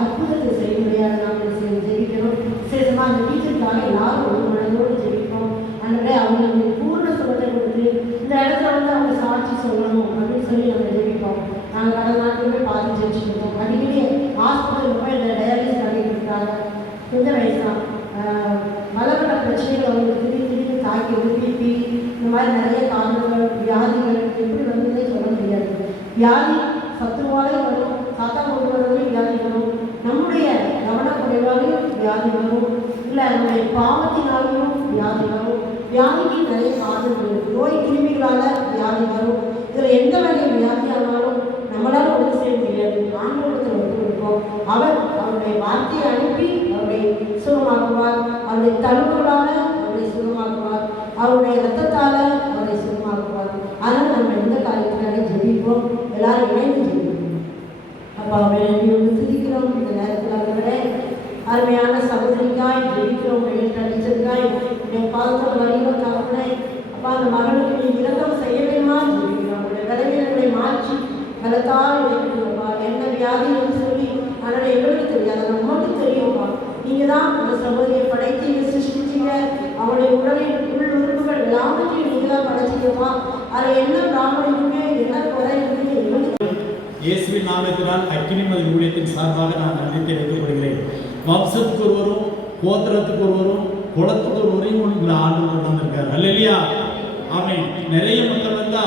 அற்புதத்தை செய்ய முடியாது. நாம் ஜெபிக்கணும். விசேஷமாக அந்த டீச்சருக்காக எல்லாரும் ஒரு மனதோடு ஜெபிப்போம். அந்த அவங்களுக்கு பூர்ண சுகத்தை கொடுத்து இந்த இடத்துல வந்து அவங்க சாட்சி சொல்லணும் அப்படின்னு சொல்லி நம்ம ஜெபிப்போம். நாங்கள் கடந்த நாட்களுமே பார்த்து ஜெபிச்சுருக்கோம். அடிக்கடி ஹாஸ்பிட்டல் போய் இந்த டயாலிசிஸ் பண்ணிட்டு இருக்காங்க. கொஞ்சம் வயசுதான் மலபல பிரச்சனைகள் அவங்களுக்கு திடீர்னு தாக்கி பிபி இந்த மாதிரி நிறைய காரணங்கள் வியாதிகள் எப்படி வந்ததே சொல்ல முடியாது. வியாதி சத்துருவாலே வரும், சாத்தா கொண்டு வரவரையும் வியாதி வரும், நம்முடைய கவனக்குறைவாலையும் வியாதி வரும், இல்லை நம்முடைய பாவத்தினாலையும் வியாதி வரும். வியாதிக்கு நிறைய காரணங்கள் இருக்குது. நோய் கிருமிகளால் வியாதி வரும். இதில் எந்த வகை வியாதியானாலும் நம்மளால் ஒன்று செய்ய முடியாது. ஆண்டவரத்தில் ஒன்று இருக்கும். அவர் அவருடைய வார்த்தையை அனுப்பி அவருடைய சுகமாக்குவார். அவருடைய தழுவுகளால் அவருடைய சுகமாக்குவார். அவருடைய இரத்தத்தால் அவரை சுகமாக்குவார். அதனால் நம்ம எந்த காரியத்தினாலே ஜெபிப்போம். எல்லாரும் இணைந்து ஜெபிப்போம். அப்போ அவரை வந்து துதிக்கிறோம். இந்த நேரத்தில் அவர்களே அருமையான சகோதரிக்காய் ஜெபிக்கிறோம். அடிச்சிருக்காய் என் பாதத்தில் வழிவக்காக அப்போ அந்த மகளுக்கு நீ இரக்கம் செய்ய வேணுமா ஜெபிக்கிறோம். அவருடைய விளைவினங்களை மாற்றி பலத்தால் இணைக்கிறோம்ப்பா. என்ன வியாதின்னு சொல்லி அதனால் எங்களுக்கு தெரியாது, அது நமக்கு தெரியும்ப்பா. நீங்கள் தான் அந்த சகோதரியை படைத்தீங்க, சிருஷ்டிச்சிங்க. அவருடைய உடலின் உள் உறுப்புகள் எல்லாவற்றையும் நீங்கள் தான் படைச்சிங்கப்பா. அதில் என்ன பிராமணிக்குமே என்ன குறை இருக்குன்னு எங்களுக்கு இயேசுவின் நாமத்தினால் அக்கினிமதி ஊழியத்தின் சார்பாக நான் நன்றி தெரிவிக்கப்படுகிறேன். வம்சத்துக்கு ஒருவரும், கோத்திரத்துக்கு ஒருவரும், குளத்துக்கு ஒருவரையும் உங்களை ஆண்டு கொண்டு வந்திருக்காரு. அல்லையா? ஆமென். நிறைய மக்கள் வந்தா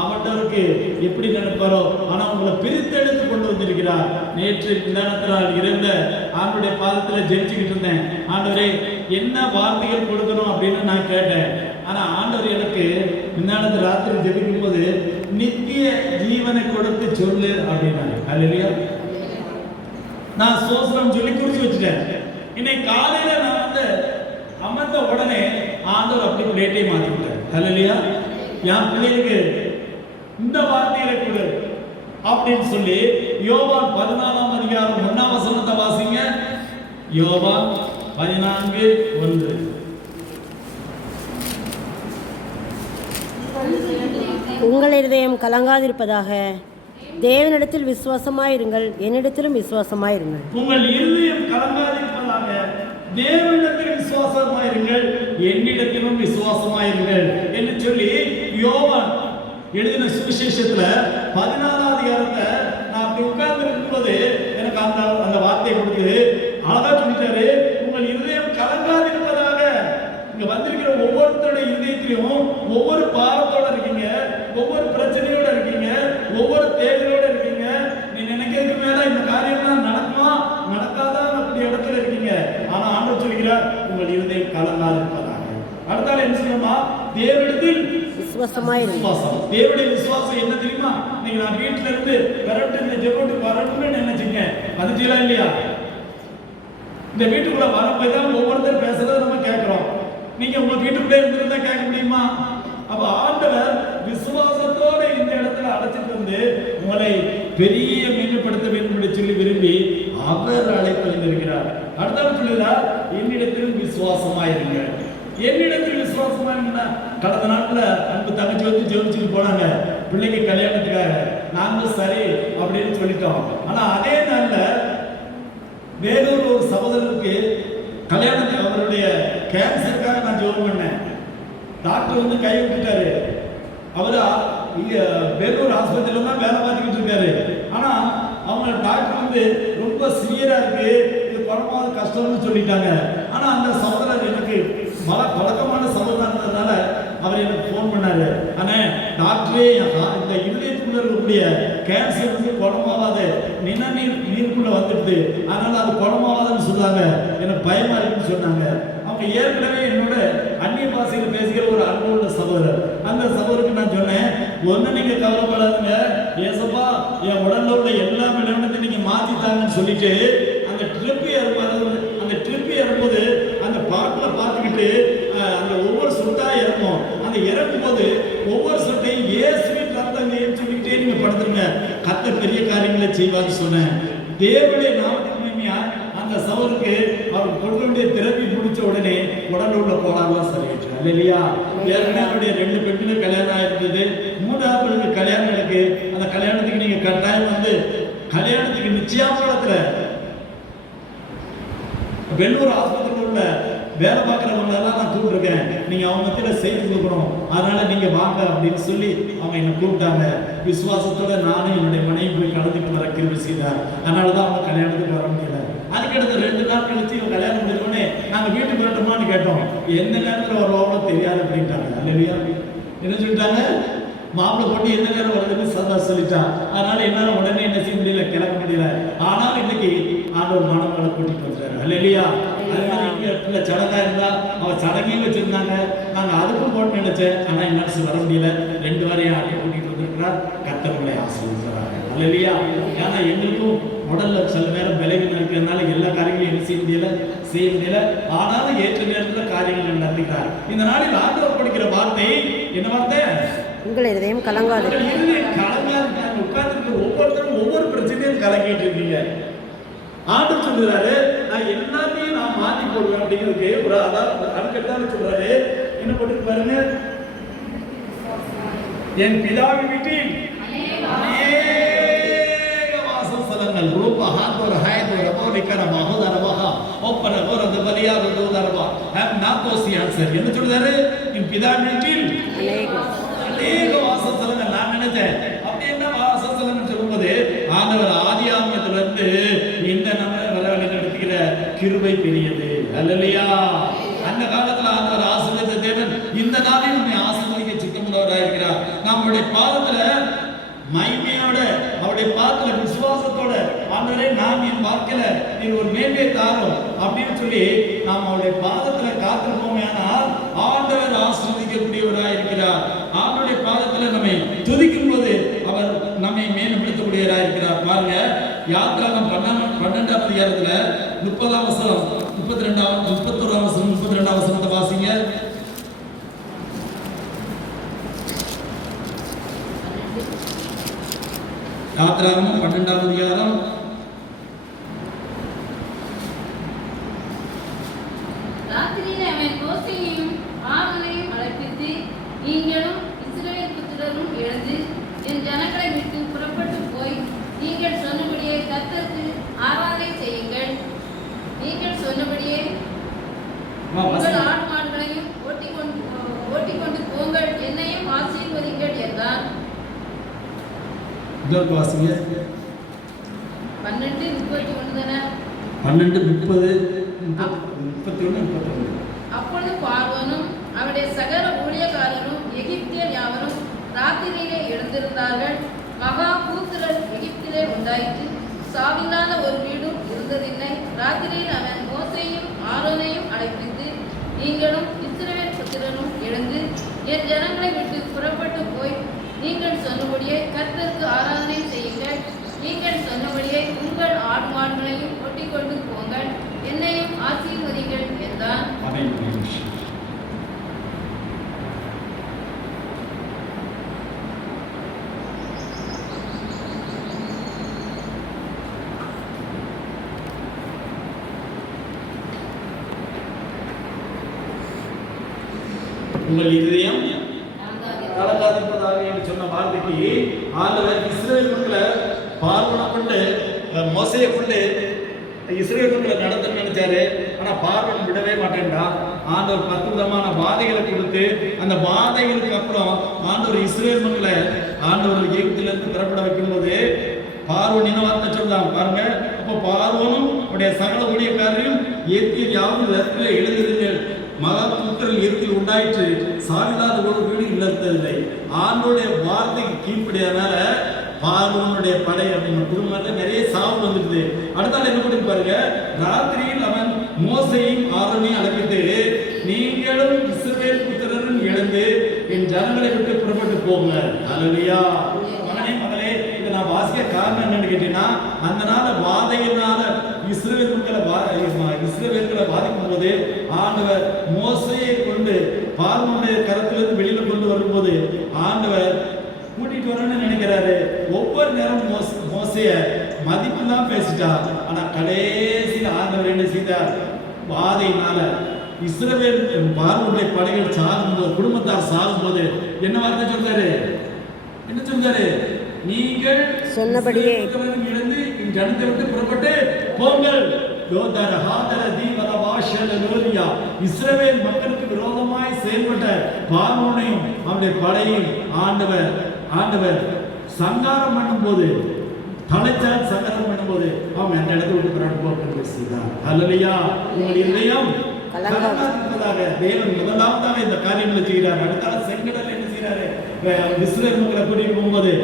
அவட்டவருக்கு எப்படி நினைப்பாரோ, ஆனால் உங்களை பிரித்தெடுத்து கொண்டு வந்திருக்கிறார். நேற்று நிதானத்தினால் இருந்த ஆண்டுடைய பாதத்தில் ஜெயிச்சுக்கிட்டு இருந்தேன். ஆண்டவரே என்ன வார்த்தைகள் கொடுக்கணும் அப்படின்னு நான் கேட்டேன். ஆனால் ஆண்டவர் எனக்கு நிதானத்தில் ராத்திரி ஜெபிக்கும் போது நித்திய ஜீவனை கொடுத்து சொல்லு அப்படின்னாங்க. அல்லையா? நான் சோசனம் சொல்லி குறிச்சு வச்சுட்டேன். இன்னைக்கு காலையில நான் வந்து அமர்ந்த உடனே ஆண்டவர் அப்படி பிளேட்டை மாற்றிவிட்டேன். அல்லையா? என் பிள்ளைகளுக்கு இந்த வார்த்தைகளை கொடு அப்படின்னு சொல்லி யோவான் 14ஆம் அதிகாரம் 1ஆம் வசனத்தை வாசிங்க. யோவான் 14:1. உங்கள் இருதயம் கலங்காதிருப்பதாக, தேவனிடத்தில் விசுவாசமாயிருங்கள், என்னிடத்திலும் விசுவாசமாயிருங்கள். உங்கள் இருதயம் கலங்காதிருப்பதாக, தேவனிடத்தில் விசுவாசமாயிருங்கள், என்னிடத்திலும் விசுவாசமாயிருங்கள் என்று சொல்லி யோவான் எழுதின சுவிசேஷத்துல 14ஆம் அதிகாரத்தை நான் அப்படி உட்கார்ந்து இருக்கும்போது எனக்கு அந்த வார்த்தையை கொடுத்து அழகா சொல்லிட்டாரு. உங்கள் இருதயம் கலங்காதிருப்பதாக. இங்க வந்திருக்கிற ஒவ்வொருத்தருடைய இருதயத்திலையும் ஒவ்வொரு பாவத்தோட இருக்கீங்க, ஒவ்வொரு பிரச்சனையோட இருக்கீங்க, ஒவ்வொரு தேவையோட இருக்கீங்க. நீ நினைக்கிறதுக்கு மேல இந்த காரியம்லாம் நடக்குமா நடக்காதான் அப்படி இடத்துல இருக்கீங்க. ஆனா ஆண்டவர் சொல்கிறார் உங்கள் இருதயம் கலங்காதிருப்பதாக. அடுத்தால என்ன சொல்லணுமா? தேவனிடத்தில் விசுவாசம். தேவனுடைய விசுவாசம் என்ன தெரியுமா? நீங்க நான் வீட்டுல இருந்து விரட்டு இந்த ஜெபத்துக்கு வரணும்னு நினைச்சீங்க, அதுல இல்லையா? இந்த வீட்டுக்குள்ள வரப்போய் தான் ஒவ்வொருத்தர் பேசுறத நம்ம கேட்கிறோம். நீங்க உங்க வீட்டுக்குள்ளே இருந்திருந்தா கேட்க முடியுமா? அப்ப ஆண்டவர் விசுவாசத்தோட இந்த இடத்துல அழைச்சிட்டு வந்து உங்களை பெரிய மேன்மைப்படுத்த வேண்டும் என்று சொல்லி விரும்பி அவர் அழைத்து இருக்கிறார். அடுத்தவர் சொல்லுகிறார் என்னிடத்திலும் விசுவாசமாயிருங்க. என்னிடத்தில் விசுவாசமா இருந்தா கடந்த நாட்டுல அன்பு தங்கச்சி வந்து ஜெபிச்சுட்டு போனாங்க பிள்ளைக்கு கல்யாணத்துக்காக. நாங்களும் சரி அப்படின்னு சொல்லிட்டோம். ஆனா அதே நாள்ல வேலூர் ஒரு சகோதரருக்கு கல்யாணத்துக்கு அவருடைய கேன்சருக்காக நான் ஜெபம் பண்ணேன். டாக்டர் வந்து கை விட்டுட்டாரு. அவர் வேலூர் ஆஸ்பத்திரியில தான் வேலை பார்த்துக்கிட்டு இருக்காரு. ஆனா அவங்க டாக்டர் வந்து ரொம்ப சிவியரா இருக்கு, இது குணமாவது கஷ்டம்னு சொல்லிட்டாங்க. ஆனா அந்த சகோதரர் எனக்கு பழக்கமான சகோதரனால அவர் எனக்கு ஃபோன் பண்ணாரு. ஆனா டாக்டரே இந்த இதயத்துக்குள்ள இருக்கக்கூடிய கேன்சர் வந்து குணமாவாது, நீருக்குள்ள வந்துடுது, அதனால அது குணமாவாதுன்னு சொன்னாங்க. எனக்கு பயமா இருக்குன்னு சொன்னாங்க. அவங்க ஏற்கனவே என்னோட அந்நிய பாஷையில் பேசுகிற ஒரு அன்புள்ள சகோதரர். அந்த சகோதரருக்கு நான் சொன்னேன், ஒண்ணு நீங்க கவலைப்படாதுங்க, ஏசப்பா என் உடல்ல உள்ள எல்லா விளையாட்டு நீங்க மாத்திட்டாங்கன்னு சொல்லிட்டு அந்த ட்ரிப் ஏறும்போது அந்த பாட்டுல பார்த்துக்கிட்டு அந்த ஒவ்வொரு சொட்டா இறக்கும். அந்த இறக்கும் போது ஒவ்வொரு சொட்டையும் இயேசுவின் ரத்தம் சொல்லிக்கிட்டே நீங்க படுத்துருங்க, கர்த்தர் பெரிய காரியங்களை செய்வார்னு சொன்னேன். தேவனுடைய நாமத்துக்கு மகிமையா அந்த சகோதரருக்கு அவர் கொண்டு வேண்டிய திறப்பி முடிச்ச உடனே உடல் உள்ள கோளாறுலாம் சரியாச்சு. இல்லையா? ஏற்கனவே 2 பெண்களுக்கு கல்யாணம் ஆயிருந்தது. 3வது பெண்ணுக்கு கல்யாணம் இருக்கு. அந்த கல்யாணத்துக்கு நீங்க கட்டாயம் வந்து கல்யாணத்துக்கு நிச்சயமானத்துல வெள்ளூர் ஆஸ்பத்திரியில் உள்ள வேலை பார்க்குறவங்க எல்லாம் நான் கூப்பிட்டுருக்கேன், நீங்க அவங்க மத்தியில் செய்து கொடுக்கணும், அதனால நீங்க வாங்க அப்படின்னு சொல்லி அவங்க என்னை கூப்பிட்டாங்க. விசுவாசத்தோட நானும் என்னுடைய மனைவி போய் கலந்துட்டு வர கிருபை செய்தார். அதனாலதான் அவங்க கல்யாணத்துக்கு வர முடியல. அதுக்கடுத்து 2 நாள் கழிச்சு இவங்க கல்யாணம் முடிஞ்சோடனே நாங்க வீட்டுக்கு வரட்டுமான்னு கேட்டோம். எந்த நேரத்தில் வருவாங்களோ தெரியாது அப்படின்ட்டாங்க. இல்லையா? என்ன சொல்லிட்டாங்க, மாப்பிள்ளை போட்டு எந்த நேரம் வருதுன்னு சொல்லிட்டான். அதனால என்னால உடனே என்ன செய்ய முடியல, கிளம்ப முடியல. ஆனாலும் இன்னைக்கு ஆண்டவர் மாணவர்களை கூட்டிட்டு வந்துட்டாரு. இல்லையா? அதனால சடங்கா இருந்தா அவர் சடங்கையும் வச்சிருந்தாங்க. நாங்க அதுக்கும் போட்டு நினைச்சேன், ஆனா என்னால வர முடியல. 2 வாரையும் ஆட்டி கூட்டிட்டு வந்திருக்கிறார். கர்த்தர்களை ஆசீர்வதிக்கிறாங்க. இல்லையா? ஏன்னா எங்களுக்கும் உடல்ல சில நேரம் விளைவு இருக்கிறதுனால எல்லா காரியங்களையும் என்ன செய்ய முடியல. ஆனாலும் ஏற்ற நேரத்தில் காரியங்கள் நடத்துகிறார். இந்த நாளில் ஆண்டவர் படிக்கிற வார்த்தை என்ன வார்த்தை? உங்கள் இதயம் கலங்காது. உட்கார்ந்து ஒவ்வொருத்தரும் ஒவ்வொரு பிரச்சனையும் கலங்கிட்டு இருக்கீங்க. ஆண்டவர் சொல்றாரு, நான் எல்லாத்தையும் நான் மாத்தி போடுவேன் அப்படிங்கிறதுக்கு ஒரு அதுக்கெல்லாம் சொல்றாரு. என்ன போட்டு பாருங்க, என் பிதாவின் வீட்டில் அநேக வாசஸ்தலங்கள் ரூபஹாத் ஹைத் ரபோனிகன மஹதரவஹ ஒப்பன கோரத பலியாத தூதரவா ஹம் நாகோசி ஆன்சர். என்ன சொல்றாரு? என் பிதாவின் வீட்டில் அநேக வாசஸ்தலங்கள். நான் நினைச்சேன் அப்படி என்ன வாசஸ்தலங்கள் சொல்லும்போது ஆண்டவர் ஆதியாகமத்திலிருந்து இந்த நம்ம நடத்துகிற கிருபை பெரியது. அல்லையா? அந்த காலத்துல ஆண்டவர் ஆசீர்வதித்த தேவன் இந்த நாளில் நம்மை ஆசீர்வதிக்க சித்தமுள்ளவராயிருக்கிறார். நம்முடைய பாதத்துல மகிமையோட அவருடைய பாதத்துல விசுவாசத்தோட ஆண்டவரே நாம் என் வாழ்க்கையில நீர் ஒரு மேன்மையை தாரும் அப்படின்னு சொல்லி நாம் அவருடைய பாதத்துல காத்திருப்போமே. ஆனால் ஆண்டவர் ஆசீர்வதிக்கக்கூடியவராயிருக்கிறார். அவருடைய பாதத்துல நம்மை துதிக்கும் போது அவர் நம்மை மேம்படுத்தக்கூடியவராயிருக்கிறார். பாருங்க, யாத்திராகம் 12ஆம் அதிகாரத்துல 30ஆம் வசனம் 31ஆம் வசனம் 32ஆம் வசனத்தை வாசிங்க. யாத்திராகம் 12ஆம் அதிகாரம் ராத்திரியிலே அவன் மோசேயையும் ஆரோனையும் அழைப்பித்து, நீங்களும் இஸ்ரவேல் புத்திரரும் எழுந்து என் ஜனங்களை விட்டு புறப்பட்டு போய் நீங்கள் சொன்னபடியே கர்த்தருக்கு ஆராதனை செய்யுங்கள். நீங்கள் சொன்னபடியே உங்கள் ஆடு மாடுகளையும் ஓட்டிக்கொண்டு போங்கள், என்னையும் ஆசீர்வதிங்கள் என்றார். 12:31 அப்பொழுது பார்வோனும் அவருடைய சகல ஊழியக்காரரும் எகிப்தியர் யாவரும் ராத்திரியிலே எழுந்திருந்தார்கள். மகா கூக்குரல் எகிப்திலே உண்டாயிற்று. சாவில்லாத ஒரு வீடும் இருந்ததில்லை. ராத்திரியில் அவன் மோசேயும் ஆரோனையும் அழைப்பித்து, நீங்களும் இஸ்ரவேல் புத்திரரும் எழுந்து என் ஜனங்களை விட்டு புறப்பட்டு போய் நீங்கள் சொன்னபடியே கர்த்தருக்கு ஆராதனை செய்யுங்கள். நீங்கள் சொன்னபடியே உங்கள் ஆடு மாடுகளையும் ஓட்டிக்கொண்டு போங்கள், என்னையும் ஆசீர்வதிங்கள் என்றான். உங்கள் இதயம் கலங்காதிருப்பதாக என்று சொன்ன வார்த்தைக்கு ஆண்டவர் இஸ்ரவேல் மக்களை பார்வோனை கொண்டு மோசேயை கொண்டு இஸ்ரவேல் மக்களை நடத்த நினைச்சாரு. ஆனா பார்வன் விடவே மாட்டேன்டான். ஆண்டவர் 10 விதமான வாதைகளை கொடுத்து அந்த வாதைகளுக்கு அப்புறம் ஆண்டவர் இஸ்ரவேல் மக்களை ஆண்டவர் எகிப்திலிருந்து புறப்பட வைக்கும்போது பார்வன் என்ன வார்த்தை சொல்றான் பாருங்க. அப்போ பார்வனும் அவருடைய சகல ஊழியக்காரரையும் எகிப்தில் யாரும் இடத்துல எழுதிருங்கள், மகா புத்திரல் எகிப்தில் உண்டாயிற்று, சாவில்லாத ஒரு வீடு இல்லதில்லை. ஆண்டோடைய வார்த்தைக்கு கீழ்ப்படியாதனால பார்வனுடைய படை அப்படின்னு குடும்பத்தில் நிறைய சாவு வந்துடுது. அடுத்தால என்ன பண்ணி பாருங்க, ராத்திரியில் அவன் மோசையும் ஆரோனையும் அழைப்பிட்டு, நீங்களும் இஸ்ரவேல் புத்திரரும் எழுந்து என் ஜனங்களை விட்டு புறப்பட்டு போங்க. அல்லேலூயா. மகனே மகளே, இதை நான் வாசிக்க காரணம் என்னன்னு கேட்டீங்கன்னா, அந்த நாள வாதையினால இஸ்ரவேல்களை பாதிக்கும் போது ஆண்டவர் மோசையை கொண்டு பார்வனுடைய கரத்திலிருந்து வெளியில கொண்டு வரும்போது ஆண்டவர் கூட்டிட்டு வரணும்னு நினைக்கிறாரு. ஒவ்வொரு நேரம் மோசைய மதிப்புலாம் பேசிட்டா. ஆனா கடைசியில் ஆண்டவர் என்ன செய்தார், வாதையினால இஸ்ரவேல் பார்வனுடைய படைகள் சாகும்போது, குடும்பத்தார் சாகும்போது என்ன வார்த்தை சொல்றாரு, என்ன சொல்றாரு, நீங்கள் சொன்னபடியே இழந்து என் ஜனத்தை விட்டு புறப்பட்டு போங்கள். இஸ்ரவேல் மக்களுக்கு விரோதமாய் செயல்பட்ட பார்வோனையும் அவனுடைய படையும் ஆண்டவர் சங்காரம் பண்ணும்போது, தலைச்சால் சங்காரம் பண்ணும்போது அவன் அந்த இடத்தை விட்டு புறப்பட்டு போகிறது செய்தார். அல்லேலூயா. உங்கள் இதயம் கலங்காதிருப்பதாக தேவன் முதலாவதாக இந்த காரியங்களை செய்கிறார். அடுத்தால செங்கடல் என்ன செய்யறாரு, இஸ்ரவேல் மக்களை கூட்டிட்டு போகும்போது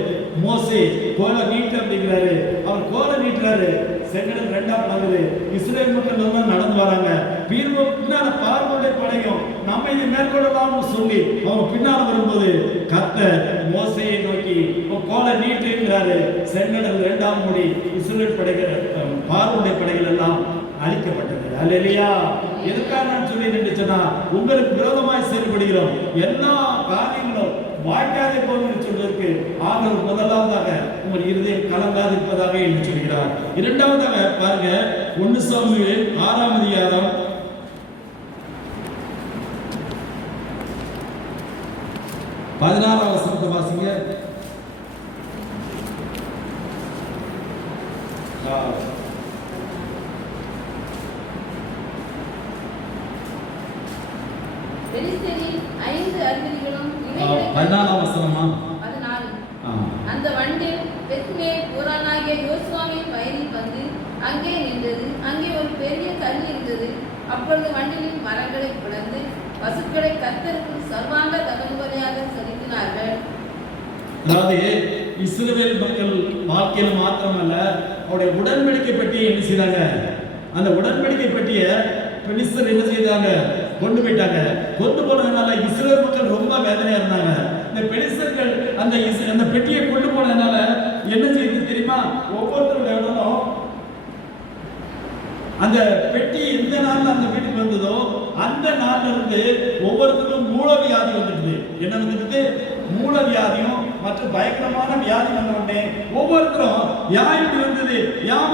மோசே கோலை நீட்டு அப்படிங்கிறாரு. அவர் கோலை நீட்டுறாரு, செங்கடல் 2ஆ பிளவுது. இஸ்ரவேல் மக்கள் எல்லாம் நடந்து வராங்க. பின்னால பார்வோனுடைய படையும் நம்ம இதை மேற்கொள்ளலாம்னு சொல்லி அவங்க பின்னால வரும்போது கர்த்தர் மோசையை நோக்கி கோலை நீட்டுங்கிறாரு. செங்கடல் 2ஆம் மூடி இஸ்ரவேல் படைகள் பார்வோனுடைய படைகள் எல்லாம் அழிக்கப்பட்டது. அல்லேலூயா. எதுக்காக நான் சொல்லி சொன்னா, உங்களுக்கு விரோதமாய் செயல்படுகிறோம், எல்லா காரியங்களும் வாய்க்காதே போகணும்னு சொல்வதற்கு ஆண்டவர் முதலாவதாக உங்கள் இருதயம் கலங்காதிருப்பதாக என்று சொல்கிறார். இரண்டாவதாக பாருங்க, 1 சாமுவேல் 6ஆம் அதிகாரம் 16ஆம் வசனத்தை வாசிங்க. பெலிஸ்தரின் 5 அதிபதிகளும் 14ஆம் வசனமா? 14. அந்த வண்டில் பெத்மேல் ஊரானாகிய யோசுவாவின் வயலில் வந்து அங்கே நின்றது. அங்கே ஒரு பெரிய கல் இருந்தது. அப்பொழுது வண்டிலின் மரங்களை பிளந்து பசுக்களை கர்த்தருக்கு சர்வாங்க தகவலையாக செலுத்தினார்கள். அதாவது இஸ்ரவேல் மக்கள் வாழ்க்கையில மாத்திரமல்ல, அவருடைய உடன்படிக்கை பற்றிய என்ன செய்தாங்க, அந்த உடன்படிக்கை பற்றிய பெலிஸ்தர் என்ன செய்தாங்க, கொண்டு போயிட்டாங்க. கொண்டு போனதுனால இஸ்ரவேல் மக்கள் ரொம்ப வேதனையா இருந்தாங்க. இந்த பெலிஸ்தர்கள் அந்த பெட்டியை கொண்டு போனதுனால என்ன செய்யுது தெரியுமா, ஒவ்வொருத்தருடைய இடமும் அந்த பெட்டி எந்த நாள்ல அந்த வீட்டுக்கு வந்ததோ அந்த நாள்ல இருந்து ஒவ்வொருத்தருக்கும் மூலவியாதி வந்துடுது. என்ன வந்துடுது, மூலவியாதியும் மற்ற பயங்கரமான வியாதி வந்த உடனே ஒவ்வொருத்தரும் யாருக்கு வந்தது,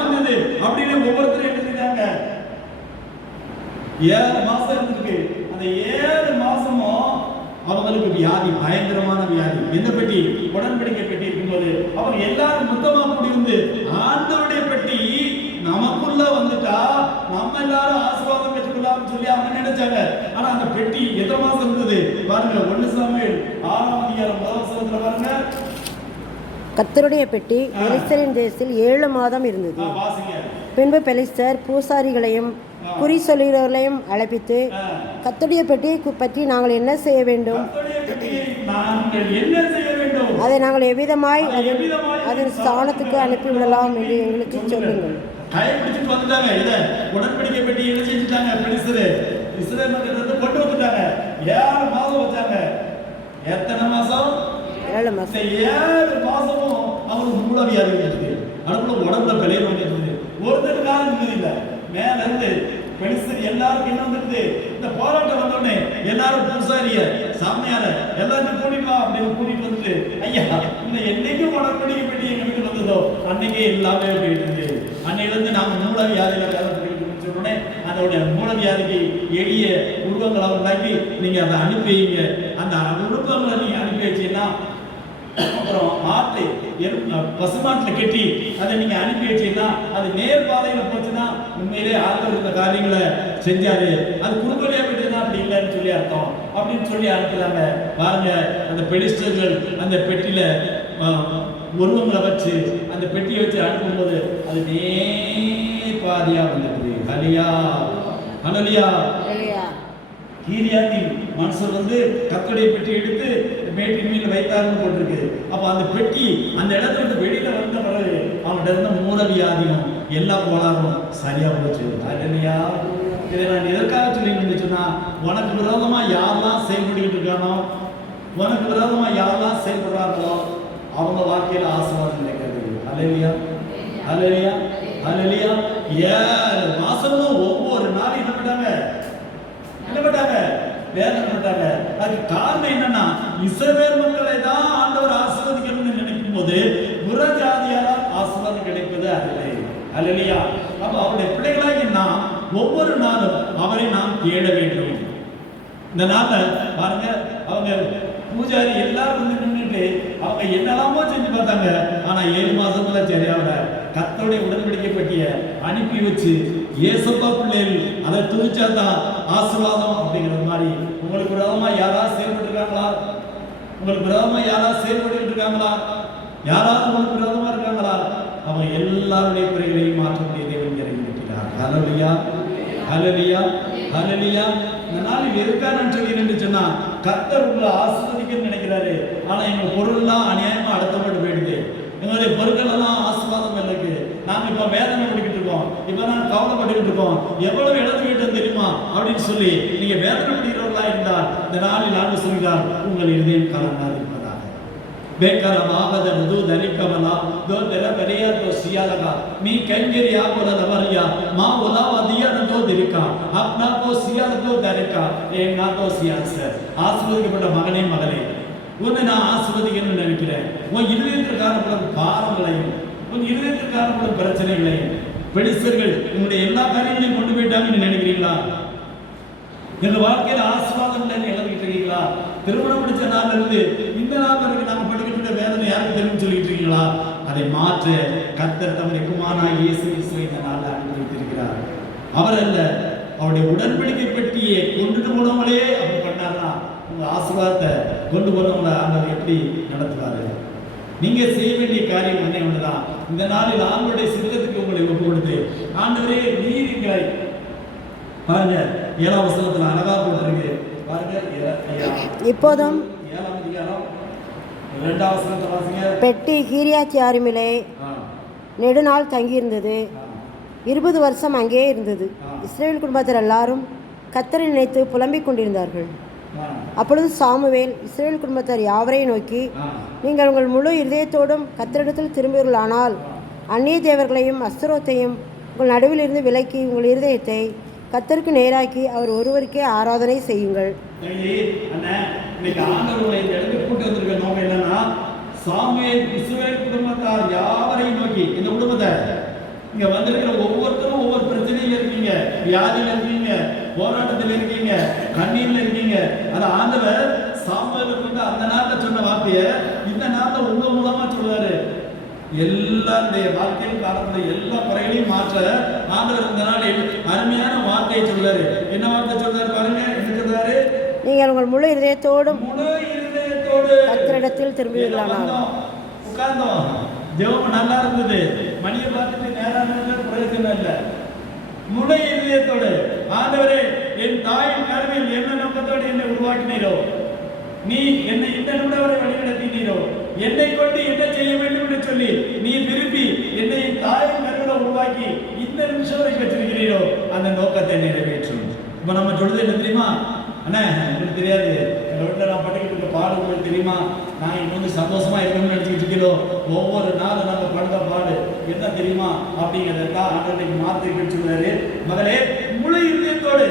வந்தது அப்படின்னு ஒவ்வொருத்தரும் என்ன செஞ்சாங்க, 7 மாசம் இருந்திருக்கு. அந்த 7 மாசமும் அவங்களுக்கு வியாதி, பயங்கரமான வியாதி. எந்த பெட்டி, உடன்படிக்கை பெட்டி இருக்கும்போது அவங்க எல்லாரும் மொத்தமா கூடி வந்து ஆண்டவருடைய பெட்டி நமக்குள்ள வந்துட்டா நம்ம எல்லாரும் ஆசீர்வாதம் பெற்றுக்கொள்ளலாம்னு சொல்லி அவங்க நினைச்சாங்க. ஆனா அந்த பெட்டி எத்தனை மாசம் இருந்தது பாருங்க. 1 சாமுவேல் 6ஆம் அதிகாரம் 1ஆம் வசனத்துல பாருங்க, கர்த்தருடைய பெட்டி பெலிஸ்தரின் தேசத்தில் 7 மாதம் இருந்தது. பின்பு பெலிஸ்தர் பூசாரிகளையும் குறி சொல்லுகிறவர்களையும் அழைப்பித்து, கர்த்தருடைய பெட்டியை பற்றி நாங்கள் என்ன செய்ய வேண்டும், அதை நாங்கள் எவ்விதமாய் அதன் ஸ்தானத்துக்கு அனுப்பிவிடலாம் என்று எங்களுக்கு சொல்லுங்கள். கைப்பிடிச்சிட்டு வந்துட்டாங்க. இத உடன்படிக்கை பெட்டி என்ன செஞ்சுட்டாங்க, இஸ்ரவேல் மக்கள் கொண்டு வந்துட்டாங்க. 7 மாதம் வச்சாங்க. எத்தனை மாசம்? 7 மாசம். 7 மாசமும் அவங்களுக்கு மூலவியாதி இருந்தது. அதுக்குள்ள உடம்புல பிழைய வந்துருந்தது. ஒருத்தர் காலம் நிம்மதி இல்லை. மேல இருந்து பெலிஸ்தர் எல்லாருக்கும் என்ன வந்துருது, இந்த போராட்டம் வந்தோடனே எல்லாரும் பூசாரிய சாமியார எல்லாத்தையும் கூட்டிட்டு அப்படின்னு கூட்டிட்டு வந்துட்டு, ஐயா இந்த என்னைக்கு உடன்படிக்கை பெட்டி எங்க வீட்டுக்கு வந்ததோ அன்னைக்கே எல்லாமே போயிட்டு இருக்கு. அன்னையில இருந்து நாங்க மூலவியாதியில வேலை பண்ணிட்டு சொன்னோடனே அதோட மூலவியாதிக்கு எளிய உருவங்களை உண்டாக்கி நீங்க அதை அனுப்பி வைங்க. அந்த உருவங்களை நீங்க அனுப்பி வச்சீங்கன்னா அப்புறம் ஆட்டை பசுமாட்டில் கட்டி அதை நீங்க அனுப்பி வச்சீங்கன்னா அது நேர் பாதையில போச்சுன்னா உண்மையிலே ஆண்டவர் இந்த காரியங்களை செஞ்சாரு. அது குறுக்கோலியா போயிட்டுதான் அப்படி இல்லைன்னு சொல்லி அர்த்தம் அப்படின்னு சொல்லி அனுப்புறாங்க. பாருங்க, அந்த பெலிஸ்டர்கள் அந்த பெட்டியில உருவங்களை வச்சு அந்த பெட்டியை வச்சு அனுப்பும்போது அது நேர் பாதையா வந்துடுது. ஹல்லேலூயா, ஹல்லேலூயா. கீரியாத்தின் மனுஷர் வந்து கர்த்தருடைய பெட்டி எடுத்து மேட்டின் மீது வைத்தார்னு போட்டிருக்கு. அப்போ அந்த பெட்டி அந்த இடத்துல இருந்து வெளியில வந்த பிறகு அவன்கிட்ட இருந்த மூல வியாதியும் எல்லா கோளாறும் சரியா போச்சு. ஹல்லேலூயா. இதை நான் எதற்காக சொல்லி சொன்னா, உனக்கு விரோதமா யாரெல்லாம் செயல்பட்டுக்கிட்டு இருக்கானோ, உனக்கு விரோதமா யாரெல்லாம் செயல்படுறாங்களோ அவங்க வாழ்க்கையில ஆசீர்வாதம் கிடைக்கிறது. ஹல்லேலூயா, ஹல்லேலூயா, ஹல்லேலூயா. 7 மாசமும் ஒவ்வொரு நாளும் என்ன பண்ணாங்க, வேதனை பண்ணாங்க. அதுக்கு காரணம் என்னன்னா, இஸ்ரவேல் மக்களை தான் ஆண்டவர் ஆசீர்வதிக்கணும்னு நினைக்கும் போது புறஜாதியாரால் ஆசீர்வாதம் கிடைப்பது அல்ல. ஹல்லேலூயா. அப்ப அவருடைய பிள்ளைகளாகி நாம் ஒவ்வொரு நாளும் அவரை நாம் தேட வேண்டும். இந்த நாள்ல பாருங்க, அவங்க பூஜாரி எல்லாரும் வந்து நின்றுட்டு அவங்க என்னெல்லாமோ செஞ்சு பார்த்தாங்க. ஆனா 7 மாசத்துல சரியாகல. கர்த்தருடைய உடன்படிக்கை பெட்டியை அனுப்பி வச்சு ஏசப்பா பிள்ளைகள் அதை துதிச்சாதான் ஆசீர்வாதம் அப்படிங்கிற மாதிரி. உங்களுக்கு விரோதமா யாராவது செயல்பட்டு இருக்காங்களா? உங்களுக்கு விரோதமா யாராவது செயல்பட்டு இருக்காங்களா? யாராவது உங்களுக்கு விரோதமா இருக்காங்களா? அவங்க எல்லாருடைய குறைகளையும் மாற்றக்கூடிய தேவன் இறங்கி இருக்கிறார். ஹல்லேலூயா, ஹல்லேலூயா, ஹல்லேலூயா. இந்த நாளில் இருக்கான்னு சொல்லி நின்று சொன்னா, கர்த்தர் உங்களை ஆசீர்வதிக்கணும்னு நினைக்கிறாரு. ஆனா எங்க பொருள்லாம் அநியாயமா அடுத்தப்பட்டு போயிடுது. எங்களுடைய பொருட்கள் எல்லாம் ஆசீர்வாதம் இருக்கு. நாங்க இப்ப வேதனை பண்ணிக்கிட்டு இருக்கோம், இப்ப நான் கவலைப்பட்டுக்கிட்டு இருக்கோம், எவ்வளவு இழந்துக்கிட்டோம் தெரியுமா அப்படின்னு சொல்லி நீங்க வேதனை பண்ணிக்கிறவர்களா இருந்தால் இந்த நாளில் ஆண்டு சொல்கிறார், உங்கள் இதயம் கலங்காது இருப்பதாக. ಬೇಕರವಾಗದ ಮೃದು ಧರಿಕವಲ ದೋದರ ಬರಿಯಾದೋ ಸಿಯಾಲಗ ಮೀ ಕಂಗಿರಿಯಾ ಕೊಲದವರಿಯಾ ಮಾ ಒಲಾವ ದಿಯನದೋ ದಿರಿಕ ಅಪ್ನಾಕೋ ಸಿಯಾಲದೋ ಧರಿಕ ಏನಾದೋ ಸಿಯಾಲ್ಸ. ஆசீர்வதிக்கப்பட்ட மகனே மகளே, உன்னை நான் ஆசீர்வதிக்கணும்னு நினைக்கிறேன். உன் இருதயத்தில் காணப்படும் பாரங்களையும் உன் இருதயத்தில் காணப்படும் பிரச்சனைகளையும் பெலிஸ்தர்கள் உங்களுடைய எல்லா காரியங்களையும் கொண்டு போயிட்டாங்கன்னு நினைக்கிறீங்களா? எங்க வாழ்க்கையில ஆசீர்வாதம் இழந்துகிட்டு இருக்கீங்களா? திருமணம் முடிச்ச நாள்ல இருந்து இந்த நாள் வரைக்கும் நாங்க படிக்கிட்டு இருக்க வேதனை யாருக்கு தெரியும் சொல்லிட்டு இருக்கீங்களா? அதை மாற்ற கர்த்தர் தம்முடைய குமாரனாகிய இயேசு கிறிஸ்துவை இந்த நாளில் அனுப்பி வைத்திருக்கிறார். அவர் அல்ல, அவருடைய உடன்படிக்கை பெட்டியை கொண்டுட்டு போனவங்களே அப்படி பண்ணார்னா உங்க ஆசீர்வாதத்தை கொண்டு போனவங்களை ஆண்டவர் எப்படி நடத்துவாரு? நீங்க செய்ய வேண்டிய காரியம் என்ன ஒண்ணுதான். இந்த நாளில் ஆண்டவருடைய சித்தத்துக்கு உங்களை ஒப்பு கொடுத்து, ஆண்டவரே நீதிகளை பாருங்க 7ஆம் வசனத்துல அழகா போட்டிருக்கு. பாருங்க, இப்போதும் 7ஆம் அதிகாரம் 2ஆம் வசனத்தை வாசிங்க. பெட்டி கீரியாத்யாரிமிலே நெடுநாள் தங்கியிருந்தது. 20 வருஷம் அங்கே இருந்தது. இஸ்ரவேல் குடும்பத்தார் எல்லாரும் கர்த்தரை நினைத்து புலம்பிக் கொண்டிருந்தார்கள். அப்பொழுது சாமுவேல் இஸ்ரவேல் குடும்பத்தார் யாவரையும் நோக்கி, நீங்கள் உங்கள் முழு இருதயத்தோடும் கர்த்தரிடத்தில் திரும்புவீர்களானால் அந்நிய தேவர்களையும் அஸ்தரோத்தையும் உங்கள் நடுவில் இருந்து விலக்கி உங்கள் இருதயத்தை கர்த்தருக்கு நேராக்கி அவர் ஒருவருக்கே ஆராதனை செய்யுங்கள். சாமுவேல் இஸ்ரவேல் குடும்பத்தார் யாவரையும் நோக்கி, இந்த குடும்பத்தை இங்க வந்திருக்கிற ஒவ்வொருத்தரும் ஒவ்வொரு பிரச்சனையில இருக்கீங்க, வியாதியில இருக்கீங்க, போராட்டத்தில் இருக்கீங்க, கண்ணீர்ல இருக்கீங்க. அது ஆண்டவர் சாமுவேலுக்கு வந்து அந்த நாட்டில் சொன்ன வார்த்தையை இந்த நாட்டில் உங்க மூலமா சொல்றாரு. எல்லாருடைய வாழ்க்கையில் காலத்துல எல்லா குறைகளையும் மாற்ற ஆண்டவர் இந்த நாளில் அருமையான வார்த்தையை சொல்றாரு. என்ன வார்த்தை சொல்றாரு பாருங்க, என்ன சொல்றாரு? நீங்கள் உங்கள் முழு இருதயத்தோடு கர்த்தரிடத்தில் திரும்புவீர்களானால். உட்கார்ந்தோம், ஜெபம் நல்லா இருந்தது, மணியை பார்த்துட்டு நேரம் பிரயோஜனம் இல்லை. முழு இதயத்தோடு, ஆண்டவரே என் தாயின் கருவில் என்ன நோக்கத்தோடு என்னை உருவாக்கினீரோ, நீ என்னை இந்த நிமிடம் வரை வழிநடத்தினீரோ, என்னை கொண்டு என்ன செய்ய வேண்டும் என்று சொல்லி நீ விரும்பி என்னை தாயின் கருவில உருவாக்கி இந்த நிமிஷம் வரை வச்சிருக்கிறீரோ, அந்த நோக்கத்தை நிறைவேற்றும். இப்ப நம்ம சொல்றது என்ன தெரியுமா? அண்ணா உங்களுக்கு தெரியாது, எங்கள் வீட்டில் நான் பட்டுக்கிட்டு இருக்க பாடு உங்களுக்கு தெரியுமா? நாங்கள் இப்போ வந்து சந்தோஷமா இருக்கணும்னு நினச்சிக்கிட்டு இருக்கிறோம். ஒவ்வொரு நாளும் நாங்கள் படுத்த பாடு என்ன தெரியுமா அப்படிங்கிறதெல்லாம் ஆண்டவருக்கு மாற்றி சொல்றாரு. மகளே, முழு இதயத்தோடு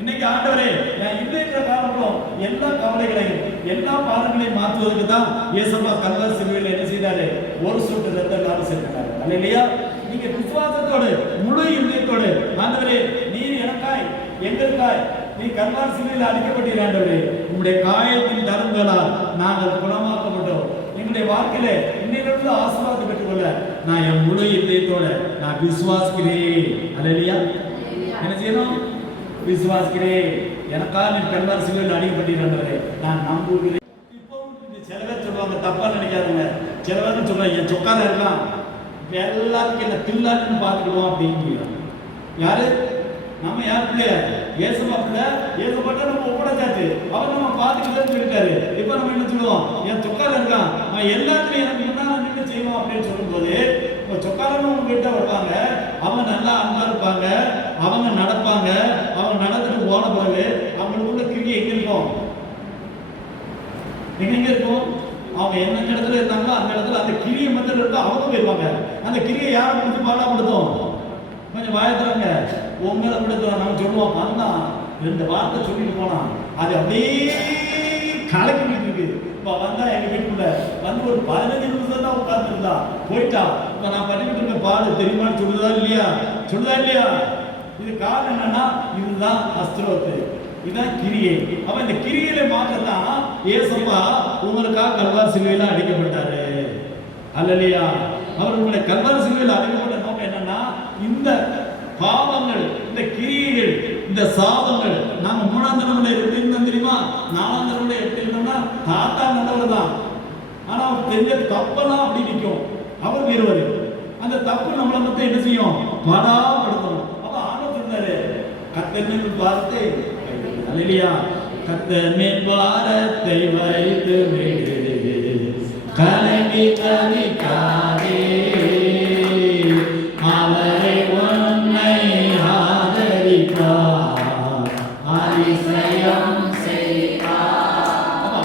இன்னைக்கு ஆண்டவரே நான் இருக்கிற காரணம் எல்லா கவலைகளையும் எல்லா பாடங்களையும் மாற்றுவதற்கு தான் இயேசுவா கல்வாரி சிலுவையில் என்ன செய்தாரு? ஒரு சொட்டு ரத்தம் சேர்த்தாரு. அல்லையா? நீங்க விசுவாசத்தோடு முழு இதயத்தோடு, ஆண்டவரே நீர் எனக்காய் எங்களுக்காய் நீ கல்வாரி சிலுவையில் அடிக்கப்பட்டீர் ஆண்டவரே. உம்முடைய காயத்தின் தழும்புகளால் நாங்கள் குணமாக்கப்பட்டோம். எங்களுடைய வாழ்க்கையில இன்னிலிருந்து ஆசீர்வாதத்தை பெற்றுக்கொள்ள நான் என் முழு இதயத்தோட நான் விசுவாசிக்கிறேன். அல்லேலூயா. என்ன செய்யணும்? விசுவாசிக்கிறேன். எனக்காக நீ கல்வாரி சிலுவையில் அடிக்கப்பட்டீர் ஆண்டவரே, நான் நம்புகிறேன். இப்போ சில பேர் சொல்லுவாங்க, தப்பா நினைக்காதுங்க, சில பேர் சொல்லுவாங்க என் சொக்கால இருக்கான் எல்லாத்துக்கும் என்ன தில்லான்னு பார்த்துக்கிடுவோம் அப்படின்னு. யாரு? நம்ம யார் பிள்ளையா? ஏசப்பா பிள்ளை. ஏசப்பாட்ட நம்ம ஒப்படைச்சாச்சு, அவர் நம்ம பார்த்துக்கிட்டேன்னு சொல்லிட்டாரு. இப்போ நம்ம என்ன சொல்லுவோம்? என் சொக்கால இருக்கான், அவன் எல்லாத்துலையும் எனக்கு முன்னால நின்று செய்வோம் அப்படின்னு சொல்லும்போது இப்போ சொக்காலன்னு உங்ககிட்ட வருவாங்க, அவங்க நல்லா அன்பா இருப்பாங்க, அவங்க நடப்பாங்க, அவங்க நடந்துட்டு போன பிறகு அவங்களுக்குள்ள கிரியை எங்க இருக்கும்? எங்க இருக்கும்? அவங்க என்ன இடத்துல இருந்தாங்களோ அந்த இடத்துல அந்த கிரியை மட்டும் இருந்தா அவங்க போயிருவாங்க. அந்த கிரியை யாரை கொடுத்து பாடப்படுத்தும்? கொஞ்சம் வாயத்துறாங்க உங்களை விடுத்துறோம். நம்ம சொல்லுவோம், வந்தான் 2 வார்த்தை சொல்லிட்டு போனான், அது அப்படியே கலக்கிட்டு இருக்கு. இப்போ வந்தா எங்க வீட்டுக்குள்ள வந்து ஒரு 15 நிமிஷம் தான் உட்கார்ந்துருந்தா, போயிட்டா. இப்போ நான் பண்ணிக்கிட்டு இருக்க பாடு தெரியுமான்னு சொல்லுதா இல்லையா? சொல்லுதா இல்லையா? இது காரணம் என்னன்னா, இதுதான் அஸ்திரோத்து, இதுதான் கிரியை. அப்ப இந்த கிரியையில மாற்றத்தான் ஏசப்பா உங்களுக்காக கல்வாரி சிலுவையில அடிக்கப்பட்டாரு. அல்லேலூயா. அவர் உங்களை கல்வாரி சிலுவையில அடிக்கப்பட்ட நோக்கம் என்னன்னா, இந்த பாவங்கள், இந்த கிரியைகள், இந்த சாபங்கள் நாம 3ஆம் தலைமுறையில எப்படி இருந்தோம் தெரியுமா? 4ஆம் தலைமுறையில எப்படி இருந்தோம்னா, தாத்தா நல்லவர் தான், ஆனா அவர் தெரிஞ்ச தப்பெல்லாம் அப்படி நிற்கும். அவர் வீரவர். அந்த தப்பு நம்மளை மட்டும் என்ன செய்யும்? பாடாப்படுத்தணும். அப்ப ஆண்டவர் சொன்னாரு, கர்த்தர் பார்த்து அல்லேலூயா, கர்த்தர் மேல் பாரத்தை வைத்து விடு, கலங்கி தவிக்காதே, அவரை உன்னை ஆதரிப்பார், அதிசயம் செய்வார்.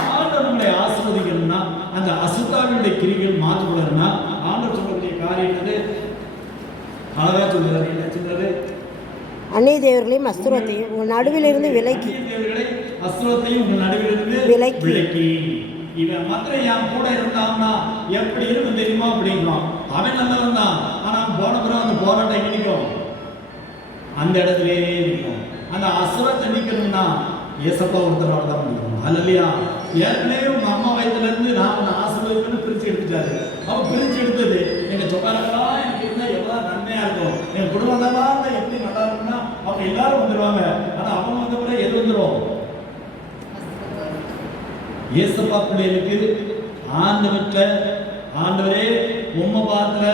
ஆண்டவர் நம்மளை ஆசீர்வதிக்கணும்னா, அந்த அசுத்தாவினுடைய கிரிகள் மாற்றப்படணும்னா ஆண்டவர் சொல்லக்கூடிய காரியம் என்னது? அழகா சொல்றாரு. என்ன சொல்றாரு? அந்நிய தேவர்களையும் அஸ்திரத்தையும் உங்கள் நடுவிலிருந்து விலக்கி, அஸ்திரத்தையும் உங்கள் நடுவிலிருந்து விலக்கி. இவன் மாத்திரம் என் கூட இருந்தான்னா எப்படி இருக்கும் தெரியுமா அப்படிங்கிறான். அவன் நல்லவன் தான், ஆனா போன பிறகு அந்த போராட்டம் இனிக்கும், அந்த இடத்துல இருக்கும். அந்த அசுரத்தை நீக்கணும்னா ஏசப்பா ஒருத்தரோட தான் முடியும். அல்லையா? ஏற்கனவே உங்க அம்மா வயதுல இருந்து நான் உன்னை ஆசீர்வதிப்பேன்னு பிரிச்சு எடுத்துட்டாரு. அவன் பிரிச்சு எடுத்தது எங்க சொக்காரங்களா எனக்கு இருந்தா எவ்வளவு நன்மையா இருக்கும், எங்க குடும்பத்தெல்லாம் இருந்தா எப்படி நல்லா இருக்கும்னா அவங்க எல்லாரும் வந்துருவாங்க. ஆனா அவங்க வந்த பிறகு எது வந்துடும்? ஏசப்பா பிள்ளைகளுக்கு ஆண்டவரே உம்மை பாத்துல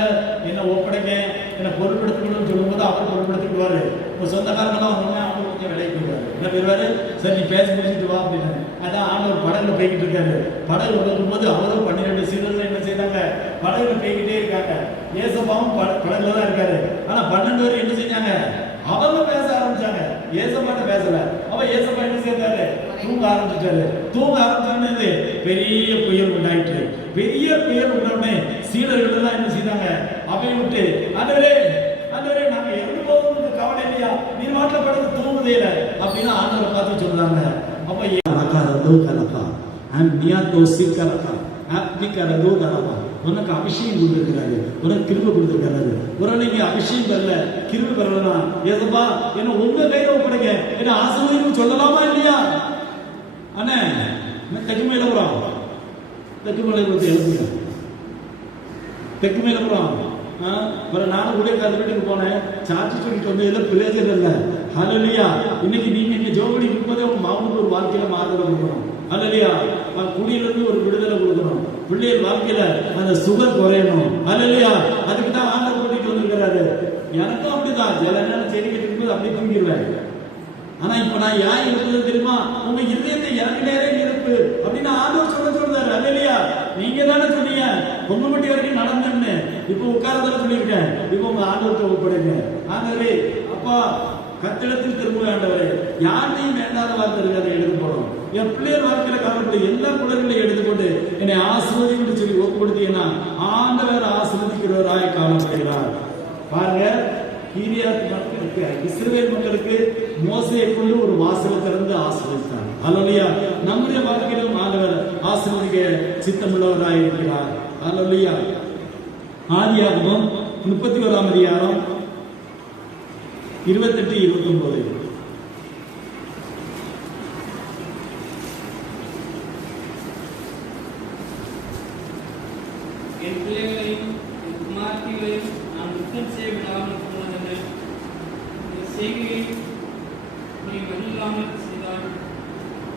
என்ன ஒப்படைக்க, என்ன பொறுப்பெடுத்துக்கணும்னு சொல்லும்போது அவர் பொறுப்பெடுத்துக்குவாரு. உங்க சொந்தக்காரங்களாம் வந்தோடனே ஆண்டவர் கொஞ்சம் விலைக்கு போயிடுவாரு. என்ன பெறுவாரு? சரி நீ பேசி முடிச்சுட்டு வா அப்படின்னு. அதான் ஆண்டவர் படகுல போய்கிட்டு இருக்காரு. படகுல போகும்போது அவரும் 12 சீடர்கள் என்ன செய்தாங்க? படகுல போய்கிட்டே இருக்காங்க. ஏசப்பாவும் படகுல தான் இருக்காரு. ஆனா 12 பேர் என்ன செஞ்சாங்க? அவங்க பேச ஆரம்பிச்சாங்க, ஏசப்பாட்ட பேசல. அப்ப ஏசப்பா என்ன செய்தாரு? தூங்க ஆரம்பிச்சாரு. தூங்க ஆரம்பிச்சோன்னு பெரிய புயல் உண்டாயிற்று. பெரிய புயல் உடனே சீடர்கள் எல்லாம் என்ன செய்தாங்க? அவை விட்டு, ஆண்டவரே நாங்க இறந்து போகிறது கவலை இல்லையா, நீ வாட்டில படுத்து தூங்குதேல அப்படின்னு ஆண்டவரை பார்த்து சொல்றாங்க. அப்ப உனக்கு அபிஷேகம் கொடுத்திருக்கிறாரு, உனக்கு கிருபை கொடுத்திருக்கிறாரு. ஒரு நீங்க அபிஷேகம் பெறல, கிருபை பெறலாம். ஏசப்பா என்ன உங்க கையில ஒப்படைக்க என்ன ஆசீர்வாதம் சொல்லலாமா இல்லையா? அண்ணே தெற்கு மேலபுரம், தெற்கு மேலபுரத்தை எழுப்புங்க. தெற்கு மேலபுரம் ஒரு நானும் ஊழியக்காரர் வீட்டுக்கு போனேன். சாட்சி சொல்லிட்டு வந்து எல்லாம் பிரயோஜனம் இல்லை. ஹல்லேலூயா. இன்னைக்கு நீங்க இங்க ஜோபடி இருக்கும்போதே உங்க மாவனுக்கு ஒரு வாழ்க்கையில மாறுதலை கொடுக்கணும். ஹல்லேலூயா. குடியிலிருந்து ஒரு விடுதலை கொடுக்கணும். பிள்ளைகள் வாழ்க்கையில அந்த சுகர் குறையணும். ஹல்லேலூயா. அதுக்கு தான் ஆண்டவர் கூட்டிட்டு வந்திருக்கிறாரு. எனக்கும் அப்படிதான் சில நேரம் செடிக்கிட்டு இருக்கும்போது அப்படியே தூங்கிடுவேன். ஆனா இப்ப நான் ஏன் இருப்பது தெரியுமா? உங்க இதயத்தை இறங்கினேரே இருப்பு அப்படின்னு ஆண்டவர் சொல்றாரு. ஹல்லேலூயா. நீங்க தானே சொன்னீங்க உங்க மட்டும் வரைக்கும் நடந்துன்னு. இப்ப உட்கார்றதான சொல்லியிருக்கேன். இப்ப உங்க ஆண்டவர்கிட்ட ஒப்படைங்க. ஆண்டவரே அப்பா கத்திடத்தில் திரும்ப ஆண்டவரே, யாரையும் வேண்டாத வார்த்தை இருக்காத எடுத்து போடும். என் பிள்ளையர் வாழ்க்கையில காரணப்பட எல்லா பிள்ளைகளையும் எடுத்துக்கொண்டு என்னை ஆசீர்வதின்னு சொல்லி ஒப்புப்படுத்தீங்கன்னா ஆண்டவர் ஆசீர்வதிக்கிறவராய் காணப்படுகிறார். பாருங்க, கீரியாத் மக்களுக்கு, இஸ்ரவேல் மக்களுக்கு மோசேயை கொண்டு ஒரு வாசலை திறந்து ஆசீர்வதித்தார். ஹல்லேலூயா. நம்முடைய வாழ்க்கையிலும் ஆண்டவர் ஆசீர்வதிக்க சித்தமுள்ளவராய் இருக்கிறார். ஹல்லேலூயா. ஆதியாகமம் 31ஆம் அதிகாரம் 28-29. என் பிள்ளைகளையும் என் குமார்த்திகளையும் நான் யுத்தம் செய்ய விடாமல் போனதென்ன? இந்த செய்கையை நீ வழியில்லாமல் செய்தால்